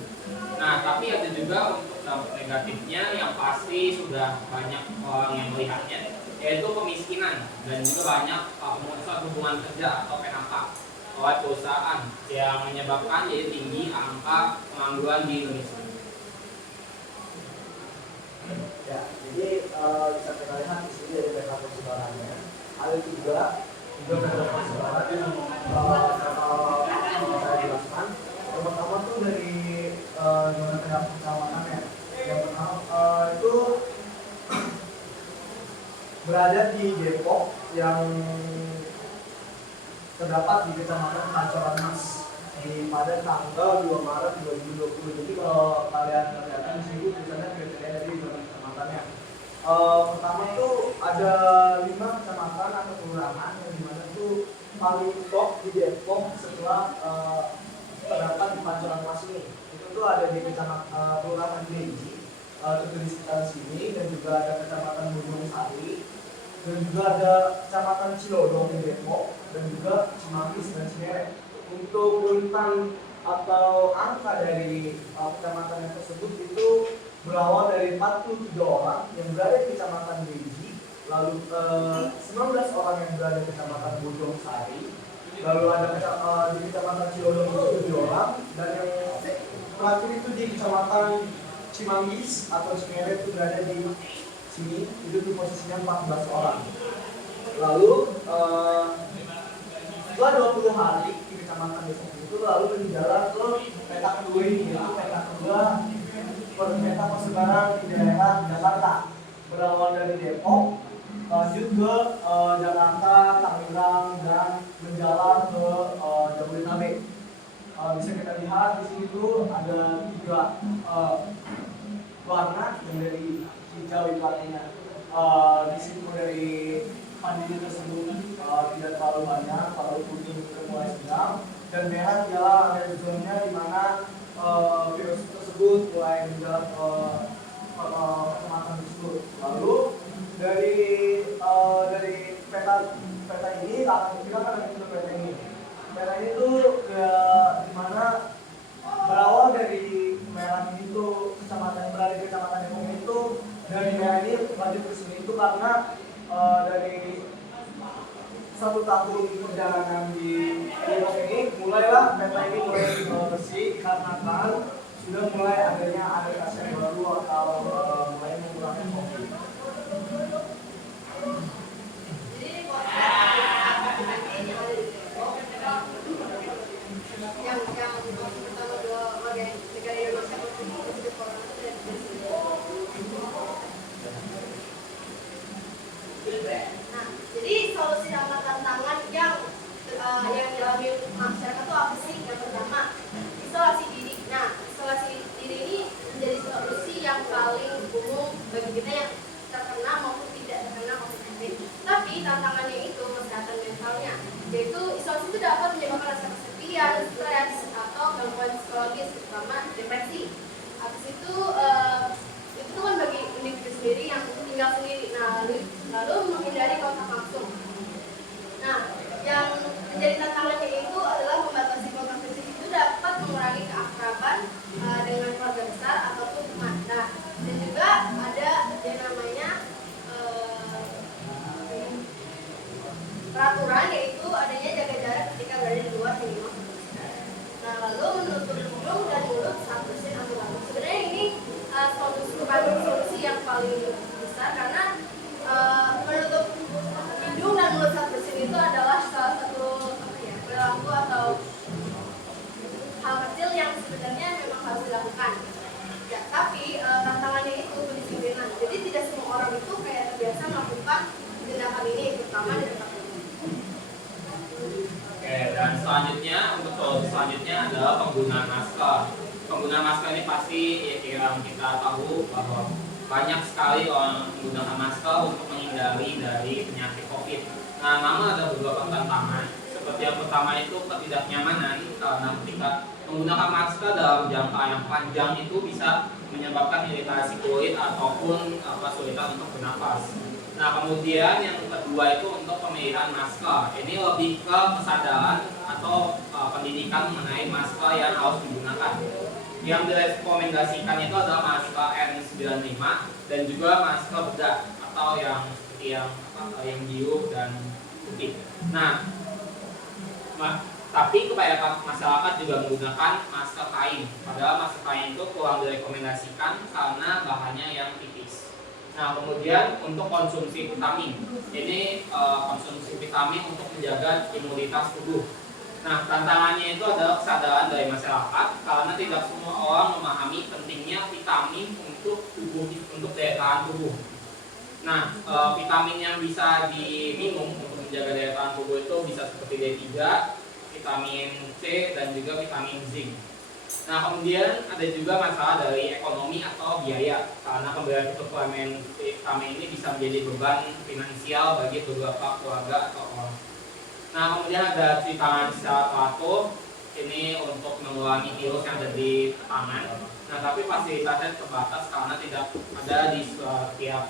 Nah, tapi ada juga untuk dampak negatifnya yang pasti sudah banyak orang yang melihatnya, yaitu kemiskinan dan juga banyak pemutusan hubungan kerja atau PHK oleh perusahaan yang menyebabkan jadi tinggi angka pengangguran di Indonesia. Ya, jadi bisa kita lihat di sini dari peta persebarannya ada juga peta persebaran yang saya jelaskan. Yang pertama tuh dari zona tengah kecamatan ya. Yang pertama itu berada di Depok yang terdapat di kecamatan Pancoran Mas pada tanggal 2 Maret 2020. Jadi kalau kalian lihat di sini tulisannya kriteria dari zona kecamatannya. Pertama itu ada 5 kecamatan atau kelurahan yang dimana itu paling top di Depok setelah terdapat di Pancoran Mas ini. Itu tuh ada di kecamatan kelurahan Beji, terjadi di sekitar sini, dan juga ada Kecamatan Bojong Sari, dan juga ada Kecamatan Cilodong di Depok, dan juga Cimanggis dan Cinere. Untuk rentang atau angka dari kecamatan yang tersebut itu berawal dari 47 orang yang berada di Kecamatan Beji, lalu 19 orang yang berada di Kecamatan Bojong Sari, lalu ada di Kecamatan Cilodong itu 7 orang, dan yang terakhir itu di Kecamatan Cimanggis atau Cinere itu berada di sini, itu di posisinya 14 orang. Lalu setelah 20 hari di Kecamatan Depok itu lalu berjalan ke peta kedua ini, yaitu peta kedua peta persebaran di daerah Jakarta, berawal dari Depok, lanjut ke Jakarta, Tangerang, dan menjalan ke Jabodetabek. Bisa kita lihat di sini tuh ada 3 warna yang dari hijau itu artinya di sini dari pandemi tersebut tidak terlalu banyak, kalau putih mulai sedang, dan merah ialah ada zonnya di mana virus tersebut mulai menjalar ke kecamatan tersebut. Lalu dari peta ini kita akan lihat peta ini. Peta ini tuh di mana berawal dari merah ini tuh kecamatan yang berada di Kecamatan Depok itu, dari merah ini lanjut ke sini itu karena dari 1 tahun perjalanan di Depok ini mulailah peta ini mulai bersih dikarenakan sudah mulai adanya adaptasi yang baru atau mulai mengurangi COVID. Yang pertama 2 warga negara Indonesia positif corona itu dari Nah, jadi solusi sama tantangan yang dialami masyarakat itu apa sih? Yang pertama, isolasi diri. Nah, isolasi diri ini menjadi solusi yang paling umum bagi kita yang terkena maupun tidak terkena COVID-19. Tapi tantangannya itu kesehatan mentalnya, yaitu isolasi itu dapat menyebabkan rasa kesepian, stres, atau gangguan psikologis, terutama depresi. Habis itu kan bagi individu sendiri yang tinggal sendiri. Nah, lalu menghindari kontak langsung. Nah, yang menjadi tantangannya itu adalah membatasi kontak fisik itu dapat mengurangi keakraban dengan keluarga besar ataupun teman. Nah, dan juga ada yang namanya peraturan, yaitu adanya jaga jarak ketika berada di luar minimal 1 meter. Nah, lalu menutup hidung dan mulut 1% ambulan. Sebenarnya ini solusi yang paling besar karena menutup hidung dan mulut 1% itu adalah salah satu perilaku atau hal kecil yang sebenarnya memang harus dilakukan. Ya, tapi tantangannya itu kedisiplinan. Jadi tidak semua orang itu kayak terbiasa melakukan tindakan ini, terutama di tempat umum. Oke, dan selanjutnya untuk solusi selanjutnya adalah penggunaan masker. Penggunaan masker ini pasti yang kita tahu bahwa banyak sekali orang menggunakan masker untuk menghindari dari penyakit COVID. Nah, namun ada beberapa tantangan. Seperti yang pertama itu ketidaknyamanan, karena ketika menggunakan masker dalam jangka yang panjang itu bisa menyebabkan iritasi kulit ataupun kesulitan untuk bernafas. Nah, kemudian yang kedua itu untuk pemilihan masker. Ini lebih ke kesadaran atau pendidikan mengenai masker yang harus digunakan. Yang direkomendasikan itu adalah masker N95 dan juga masker bedak atau yang seperti yang biru dan putih. Nah, tapi kebanyakan masyarakat juga menggunakan masker kain. Padahal masker kain itu kurang direkomendasikan karena bahannya yang tipis. Nah, kemudian untuk konsumsi vitamin. Ini konsumsi vitamin untuk menjaga imunitas tubuh. Nah, tantangannya itu adalah kesadaran dari masyarakat karena tidak semua orang memahami pentingnya vitamin untuk tubuh, untuk daya tahan tubuh. Nah, vitamin yang bisa diminum untuk menjaga daya tahan tubuh itu bisa seperti D3, vitamin C, dan juga vitamin zinc. Nah, kemudian ada juga masalah dari ekonomi atau biaya karena pembelian suplemen vitamin ini bisa menjadi beban finansial bagi beberapa keluarga atau orang. Nah, kemudian ada cuci tangan secara teratur. ini untuk mengurangi virus yang ada di tangan. Nah, tapi fasilitasnya terbatas karena tidak ada di setiap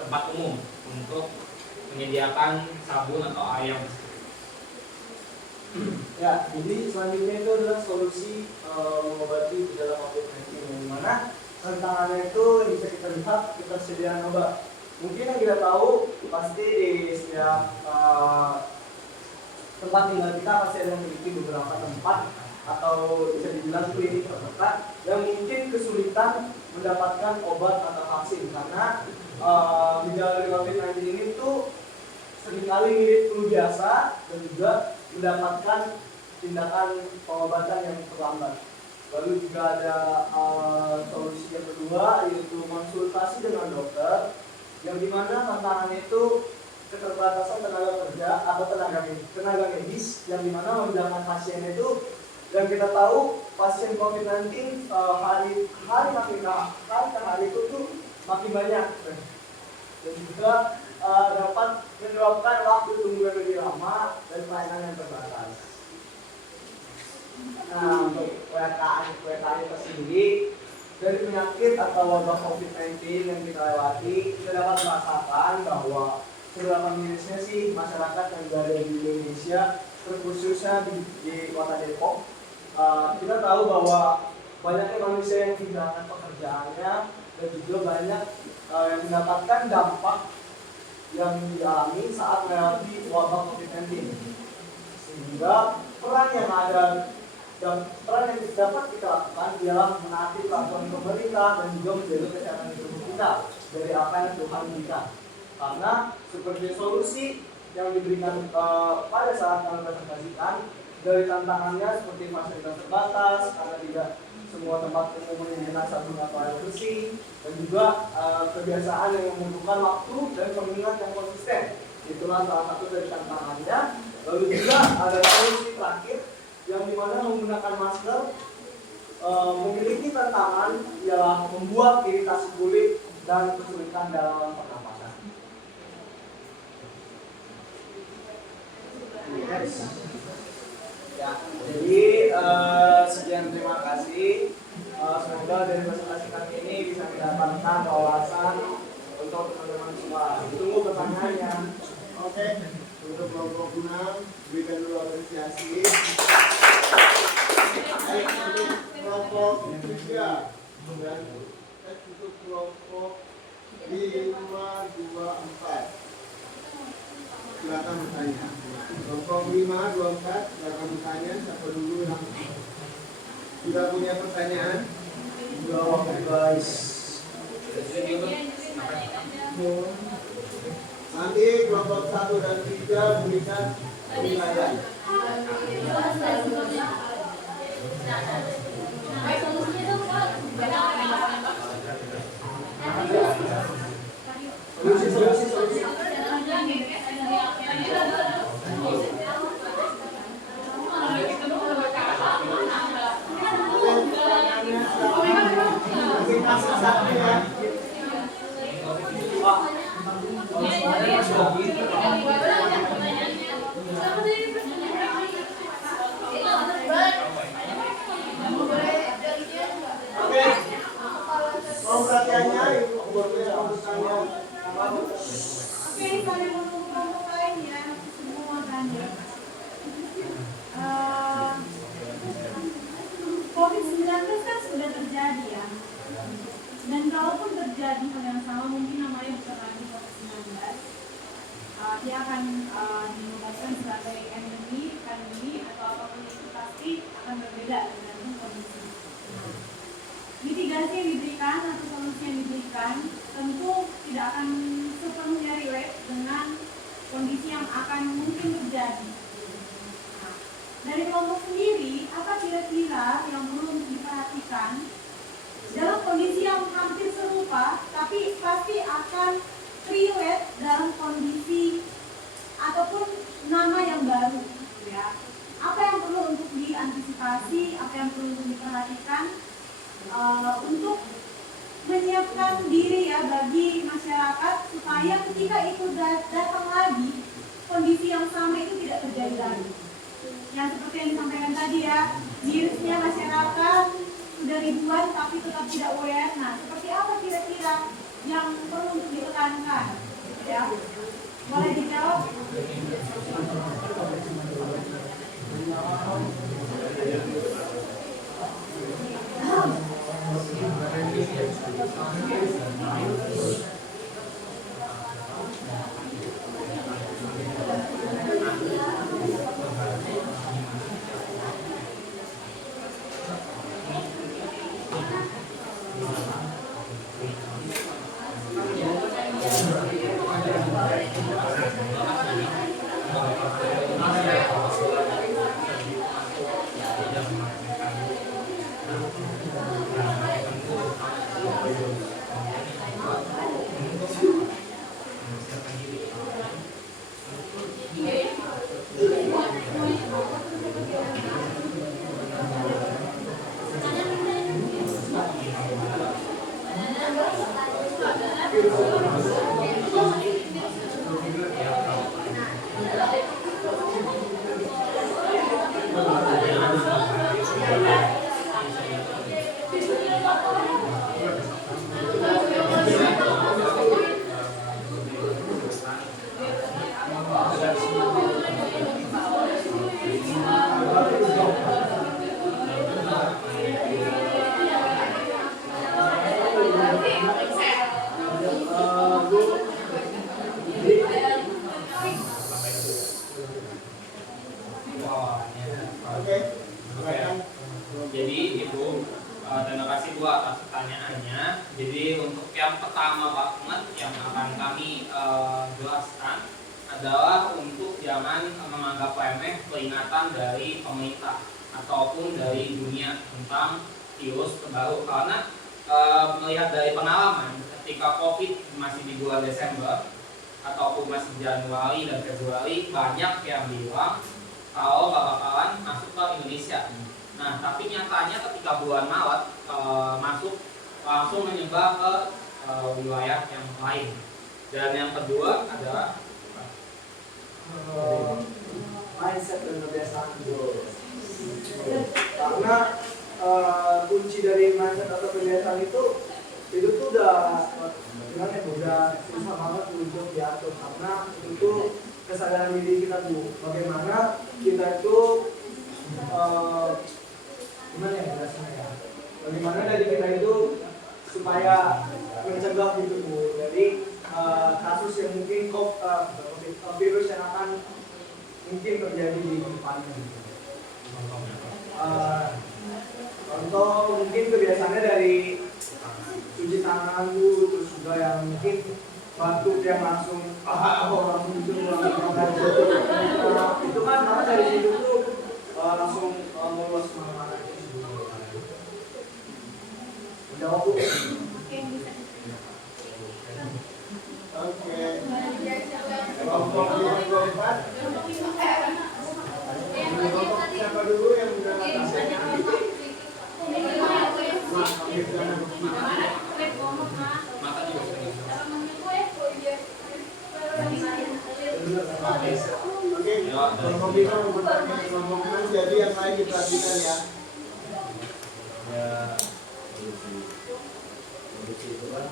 tempat umum untuk menyediakan sabun atau air yang bersih. Ya, jadi selanjutnya itu adalah solusi mengobati gejala COVID-19, yang mana tantangannya itu bisa kita lihat ketersediaan obat. Mungkin yang kita tahu pasti di setiap tempat tinggal kita pasti ada yang memiliki beberapa tempat atau bisa dibilang klinik terdekat yang mungkin kesulitan mendapatkan obat atau vaksin karena gejala dari COVID-19 ini tuh seringkali mirip flu biasa dan juga mendapatkan tindakan pengobatan yang terlambat. Lalu juga ada solusi yang kedua yaitu konsultasi dengan dokter, yang dimana tantangannya itu keterbatasan tenaga kerja atau tenaga medis, yang dimana memudahkan pasien itu, dan kita tahu pasien COVID-19 hari ke hari itu tuh makin banyak, dan juga dapat menyebabkan waktu tunggu yang lebih lama dan pelayanan yang terbatas. Nah, untuk WKN itu sendiri, dari penyakit atau wabah COVID-19 yang kita lewati, kita dapat merasakan bahwa seberapa mirisnya sih masyarakat yang berada di Indonesia, terkhususnya di kota Depok. Kita tahu bahwa banyaknya manusia yang kehilangan pekerjaannya dan juga banyak yang mendapatkan dampak yang dialami saat melewati wabah COVID-19. Sehingga peran yang dapat kita lakukan ialah menaati peraturan pemerintah dan juga menjaga kesehatan tubuh kita dari apa yang Tuhan berikan. Karena seperti solusi yang diberikan pada saat kami presentasikan, dari tantangannya seperti fasilitas terbatas karena tidak semua tempat umum menyediakan sabun atau air bersih, dan juga kebiasaan yang membutuhkan waktu dan pengingat yang konsisten. Itulah salah satu dari tantangannya. Lalu juga ada solusi terakhir yang dimana menggunakan masker memiliki tantangan ialah membuat iritasi kulit dan kesulitan dalam pernapasan. Yes. Ya, jadi sekian, terima kasih. Semoga dari presentasi kami ini bisa mendapatkan wawasan untuk teman-teman semua. Tunggu pertanyaannya. Oke, untuk kelompok 6 berikan dulu apresiasi. Untuk kelompok 3 dan untuk kelompok 5, 2, 4. Silakan bertanya. Kelompok 5, 2, 4, silakan bertanya. Siapa dulu yang sudah punya pertanyaan? Oke guys. Nanti kelompok 1 dan 3 berikan penilaian. Solusi. COVID-19 kan sudah terjadi ya, dan kalaupun terjadi hal yang sama mungkin namanya bukan lagi COVID-19, dia akan dinobatkan sebagai pandemi atau apapun itu pasti akan berbeda tergantung kondisi. Mitigasi yang diberikan atau solusi yang diberikan tentu tidak akan sepenuhnya relate dengan kondisi yang akan mungkin terjadi. Dari kelompok sendiri, apa kira-kira yang perlu diperhatikan dalam kondisi yang hampir serupa, tapi pasti akan relate dalam kondisi ataupun nama yang baru, ya. Apa yang perlu untuk diantisipasi, apa yang perlu untuk diperhatikan untuk menyiapkan diri ya bagi masyarakat supaya ketika itu datang lagi kondisi yang sama itu tidak terjadi lagi. Yang seperti yang disampaikan tadi ya, virusnya masyarakat sudah ribuan tapi tetap tidak aware. Nah, seperti apa kira-kira yang perlu untuk ditekankan? Ya, boleh dijawab? Jadi Ibu, terima kasih Bu atas pertanyaannya. Jadi untuk yang pertama banget yang akan kami jelaskan adalah untuk jangan menganggap remeh peringatan dari pemerintah ataupun dari dunia tentang virus terbaru, karena melihat dari pengalaman ketika COVID masih di bulan Desember ataupun masih Januari dan Februari, banyak yang bilang kalau bakalan masuk ke Indonesia. Nah, tapi nyatanya ketika bulan Maret masuk langsung menyebar ke wilayah yang lain. Dan yang kedua adalah mindset dan kebiasaan dulu. Karena kunci dari mindset atau kebiasaan itu tuh udah gimana ya, udah susah banget untuk diatur, karena itu kesadaran diri kita tuh bagaimana kita itu gimana ya jelasnya ya, bagaimana dari kita itu supaya mencegah gitu Bu, dari kasus yang mungkin virus yang akan mungkin terjadi di depannya. Contoh mungkin kebiasaannya dari cuci tangan Bu, terus juga yang mungkin batuk yang langsung langsung itu itu kan karena dari situ tuh langsung meluas kemana-mana. Udah Bu. Oke. Kelompok 54. Siapa dulu yang udah ngasih? mata juga sering. Oke, kelompok 5 bertanya kelompok 6, jadi yang lain diperhatikan ya. Ya, produksi itu kan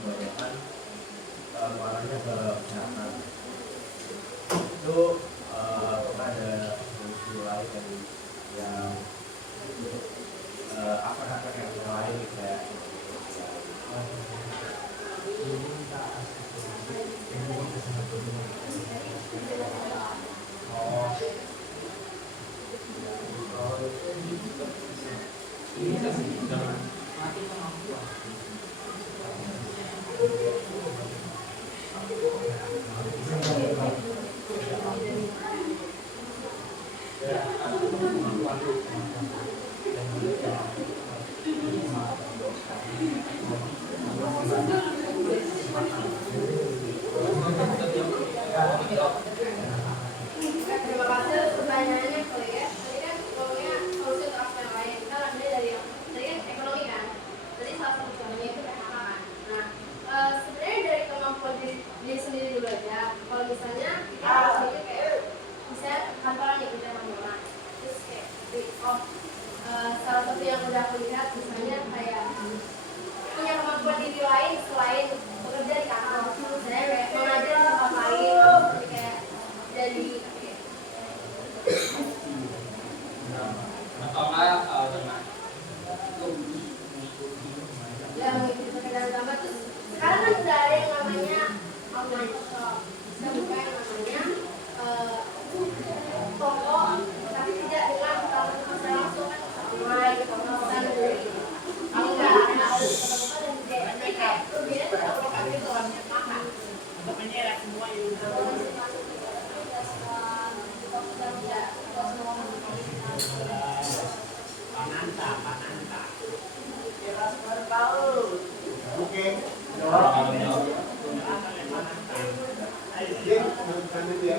kebanyakan arahnya ke kesehatan. Itu ada produksi lain yang apa yang lain kayak bisa buka yang namanya toko, tapi tidak dengan kalau bisa langsung kan mulai dan kalau nggak ada toko dan jadi kayak perbedaan kalau kami kalau makan. Untuk menyeret semua itu. Pananta. Oke, jawab. Lanjut ya.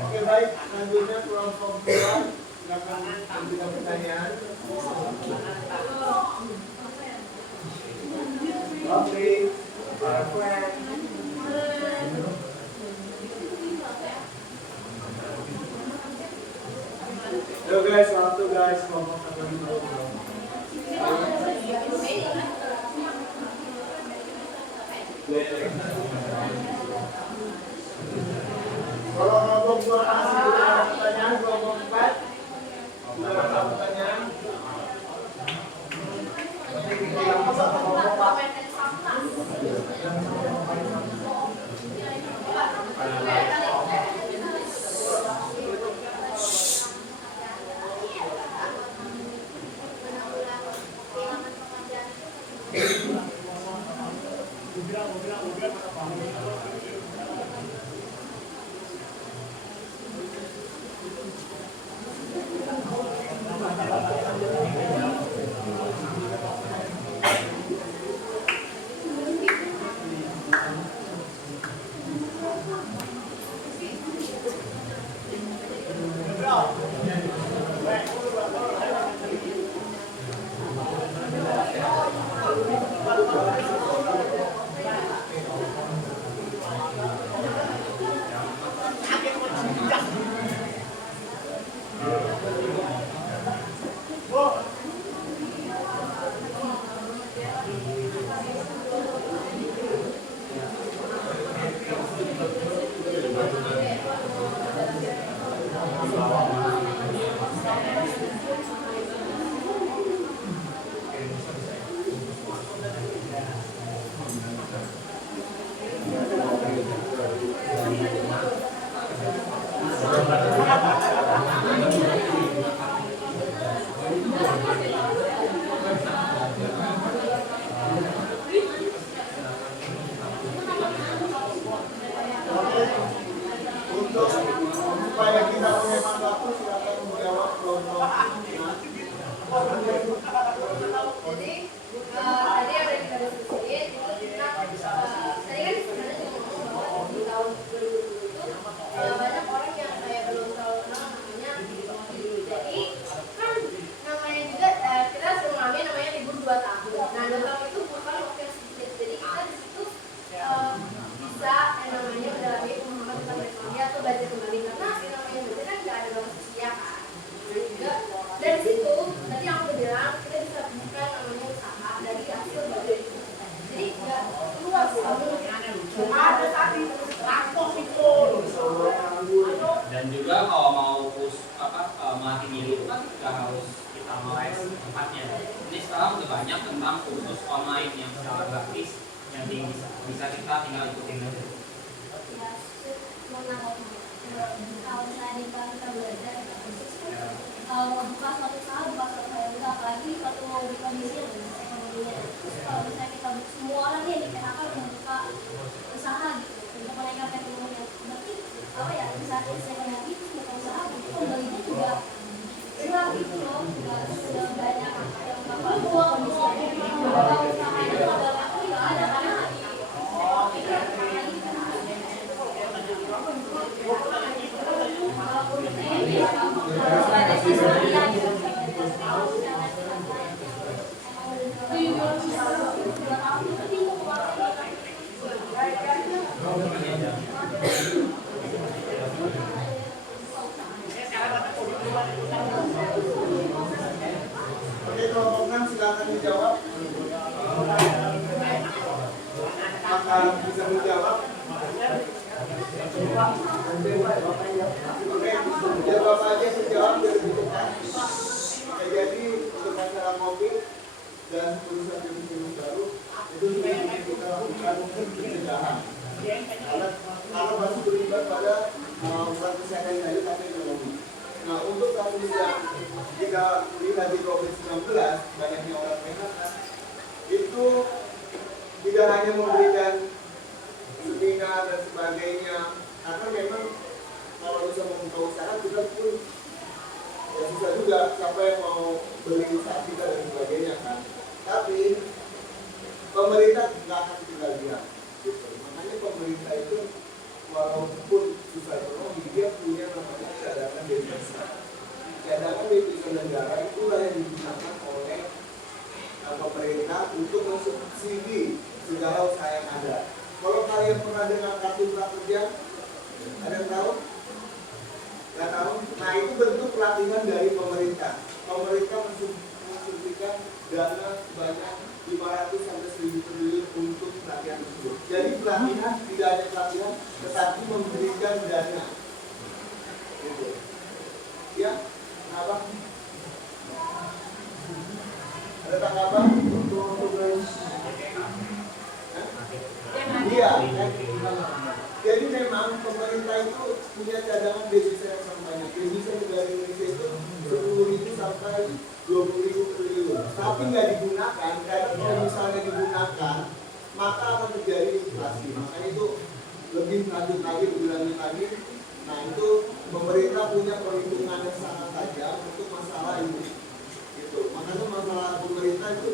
Oke baik, selanjutnya pulang komputer. Silakan kita pertanyaan. Oke, yo guys, waktu guys, ngomong apa dulu? Kalau ngomong dua kasih ada pertanyaan, ngomong 4. Sudah ada pertanyaan? Yang satu ngomong Pak. Untuk supaya kita menghemat waktu, silakan menjawab kelompok. Jadi tadi ada kita diskusiin, kita tadi kan sebenarnya juga ngomong bahwa di tahun 2020 itu banyak orang yang kayak belum terlalu kenal namanya Mobi. Jadi kan namanya juga kita sering ngalamin namanya libur 2 tahun. Nah 2 tahun itu bukan waktu yang sedikit. Jadi kita di situ bisa yang namanya mendalami pemahaman tentang teknologi atau belajar kembali karena yang namanya belajar kan nggak ada batas usia kan. Nah juga dari situ tadi yang aku bilang kita bisa buka namanya usaha dari hasil belajar itu. Jadi nggak luas banget. Ada tadi laptop itu. Dan juga kalau mau melatih diri itu kan nggak harus kita meles tempatnya. Ini sekarang udah banyak tentang kursus online yang secara gratis yang bisa kita tinggal ikutin aja. Kalau misalnya di kelas kita belajar kalau buka suatu usaha buka suatu usaha apalagi suatu kondisi yang ekonominya. Terus kalau misalnya kita semua orang nih di PHK membuka usaha gitu untuk menaikkan teknologi, berarti apa ya bisa lagi buka usaha itu kembalinya juga besar gitu loh, nggak sebanyak yang apa kondisi yang membuka usaha itu adalah waktu nggak ada karena Oke, kelompok 6 silakan dijawab. Maka bisa dijawab. Oke, biar Bapak aja menjawab dari kita. Jadi untuk masalah COVID dan urusan jenis baru itu sudah kita lakukan pencegahan. Kalau bukan kesehatan saja tapi ekonomi. Nah untuk kasus yang kita lihat di COVID-19 banyaknya orang PHK itu tidak hanya memberikan seminar dan sebagainya, karena memang kalau bisa membuka usaha kita pun ya susah juga siapa yang mau beli usaha kita dan sebagainya kan. Tapi pemerintah nggak akan tinggal diam gitu. Makanya pemerintah itu walaupun susah ekonomi dia punya namanya cadangan devisa. Cadangan devisa negara itulah yang digunakan oleh pemerintah untuk mensubsidi segala usaha yang ada. Kalau kalian pernah dengar kartu prakerja, ada yang tahu? Nggak tahu? Nah itu bentuk pelatihan dari pemerintah. Pemerintah mensuntikan dana sebanyak 500 sampai 1000 triliun untuk pelatihan tersebut. Jadi pelatihan tidak hanya pelatihan, tetapi memberikan dana. Gitu. Ya, kenapa? Ada tanggapan? Iya. Jadi memang pemerintah itu punya cadangan devisa yang sangat banyak. Devisa negara Indonesia itu 10.000 sampai 20.000 triliun. Tapi nggak digunakan, karena kalau misalnya digunakan, maka akan terjadi inflasi. Makanya itu lebih lanjut lagi, lebih lanjut lagi. Nah itu pemerintah punya perhitungan yang sangat tajam untuk masalah ini. Gitu. Makanya masalah pemerintah itu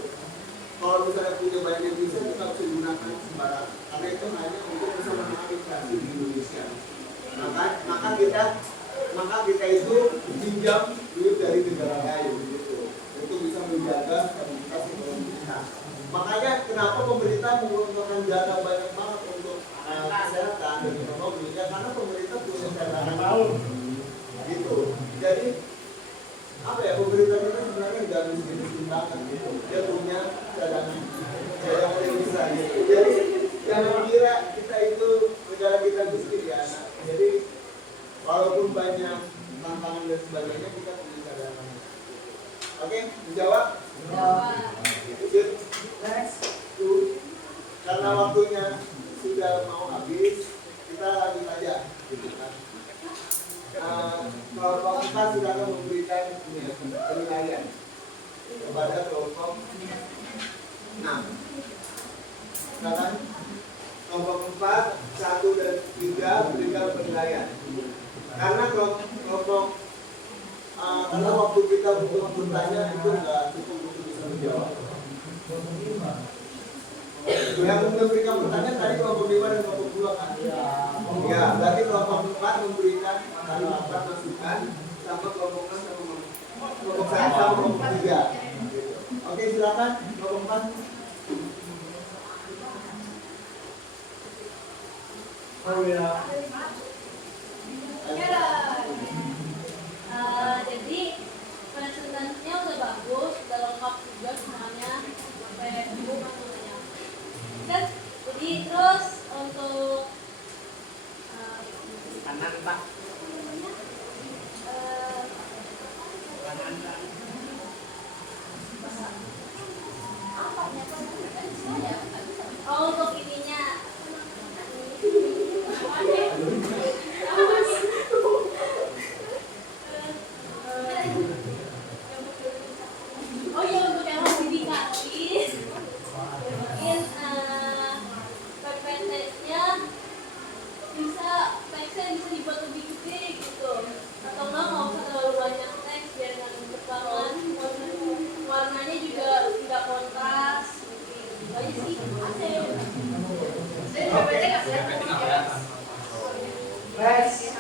kalau misalnya punya banyak devisa itu nggak bisa digunakan sembarang. Karena itu hanya untuk bisa menahan inflasi di Indonesia. Maka kita itu pinjam duit dari negara lain gitu untuk bisa menjaga stabilitas ekonomi kita. Makanya kenapa pemerintah mengeluarkan dana banyak banget untuk kesehatan dan ekonomi ya karena pemerintah punya cadangan gitu. Jadi apa ya pemerintah kita sebenarnya nggak miskin banget gitu. Dia punya cadangan devisa gitu. Jadi jangan kira kita itu negara kita miskin ya. Nah, jadi walaupun banyak tantangan dan sebagainya kita punya cadangan. Oke, menjawab? Jawab. Next. Karena waktunya sudah mau habis, kita lanjut aja. Gitu kan. Kelompok 4 sudah akan memberikan penilaian kepada kelompok 6. Silakan. Kelompok 4, 1 dan 3 berikan penilaian. Karena kelompok karena waktu kita untuk bertanya itu nggak cukup untuk bisa menjawab. Yang memberikan pertanyaan tadi kelompok 5 dan kelompok 2 kan? Ya, berarti kelompok 4 memberikan tanggapan masukan sama kelompok 6 sama kelompok 1 sama kelompok 3. Oke, silakan kelompok 4. Oh ya. Jadi presentasinya udah bagus, udah lengkap juga semuanya sampai ibu maksudnya. Jadi terus untuk kanan Pak. Kanan Pak. Oh untuk ininya. Oh iya untuk yang modifikasi mungkin PPT-nya bisa teksnya bisa dibuat lebih gede gitu atau nggak usah terlalu banyak teks biar nggak ribet banget warnanya juga tidak kontras gitu aja sih jadi PPT nggak kelihatan. Next,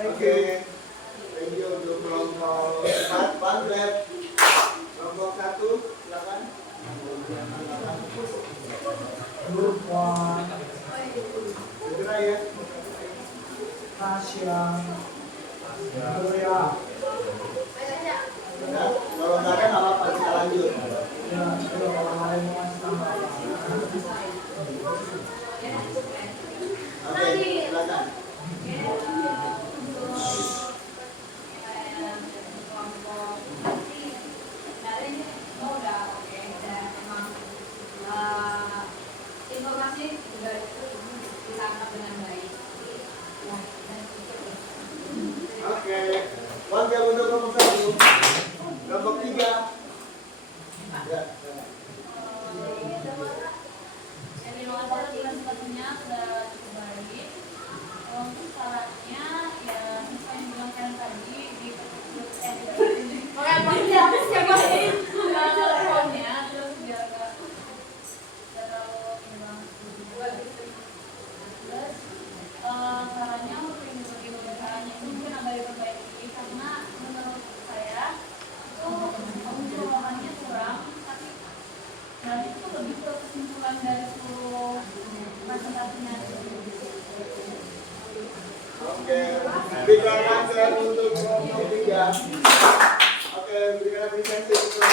Oke. Thank you untuk kelompok 4, Pak Grab. Kelompok 1, silakan. Grup 1, Segera ya. Tasya, Gloria. Nah, kalau nggak ada nggak apa-apa, kita lanjut. Ya, kalau kalian mau ngasih tambahan. Oke, silakan. Informasi juga ditangkap dengan baik. Oke, berikan ajar untuk kelompok 3. Oke, berikan apresiasi untuk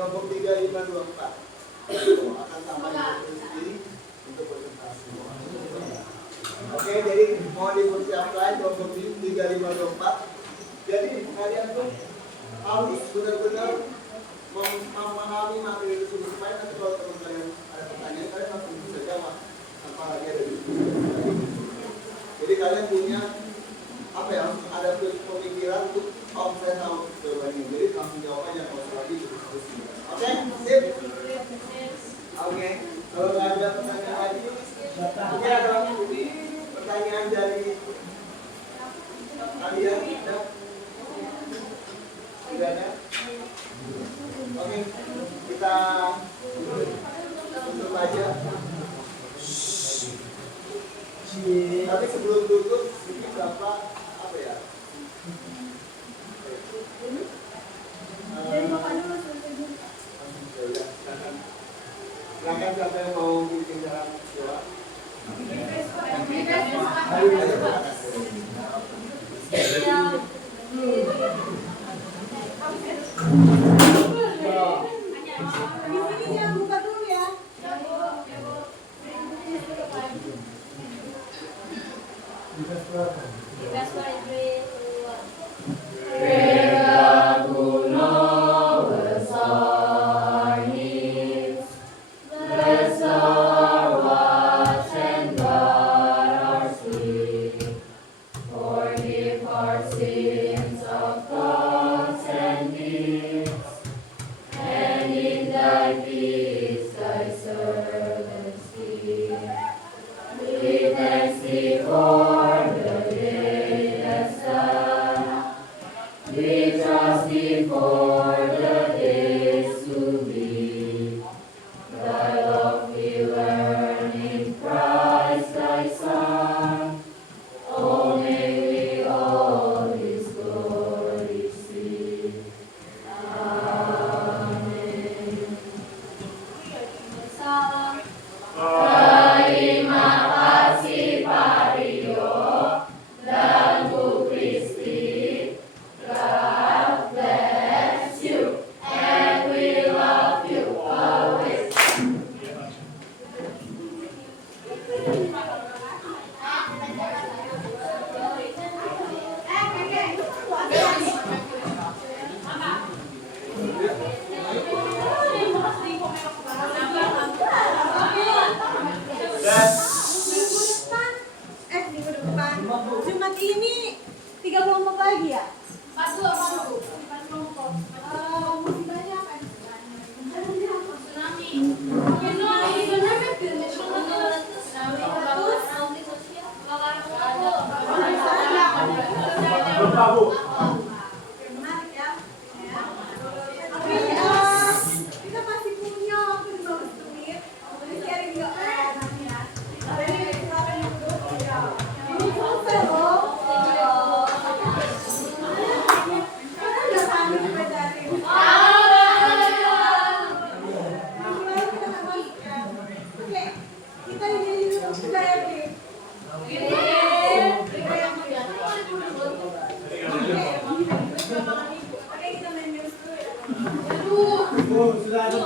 kelompok 3524 akan tambah untuk presentasi. Oke, jadi mohon dipersiapkan kelompok 3524. Jadi kalian tuh harus benar-benar memahami materi tersebut supaya nanti kalau teman kalian ada pertanyaan kalian langsung bisa jawab tanpa lagi ada diskusi. Jadi kalian punya apa ya, ada pemikiran untuk saya tahu jawabannya. Jadi langsung jawab aja kalau lagi diskusi. Oke, sip. Oke, kalau nggak ada pertanyaan lagi, mungkin ada pertanyaan dari kalian? Tidak ada? Oke, kita tutup aja. Tapi sebelum tutup, ini berapa apa ya? Silakan siapa yang mau bikin jalan doa. Jumat ini 3 kelompok lagi ya? 4 kelompok. Masih banyak kan? Tsunami. Menarik ya. Tapi kita masih punya waktu 15 menit. Jadi sharing juga nanti ya. Jadi silakan duduk. Belum selesai loh. Karena udah kami dibacarin. Oke, kita ini dulu sudah ya, Bi. Oke, kita main games dulu ya. Sudah ada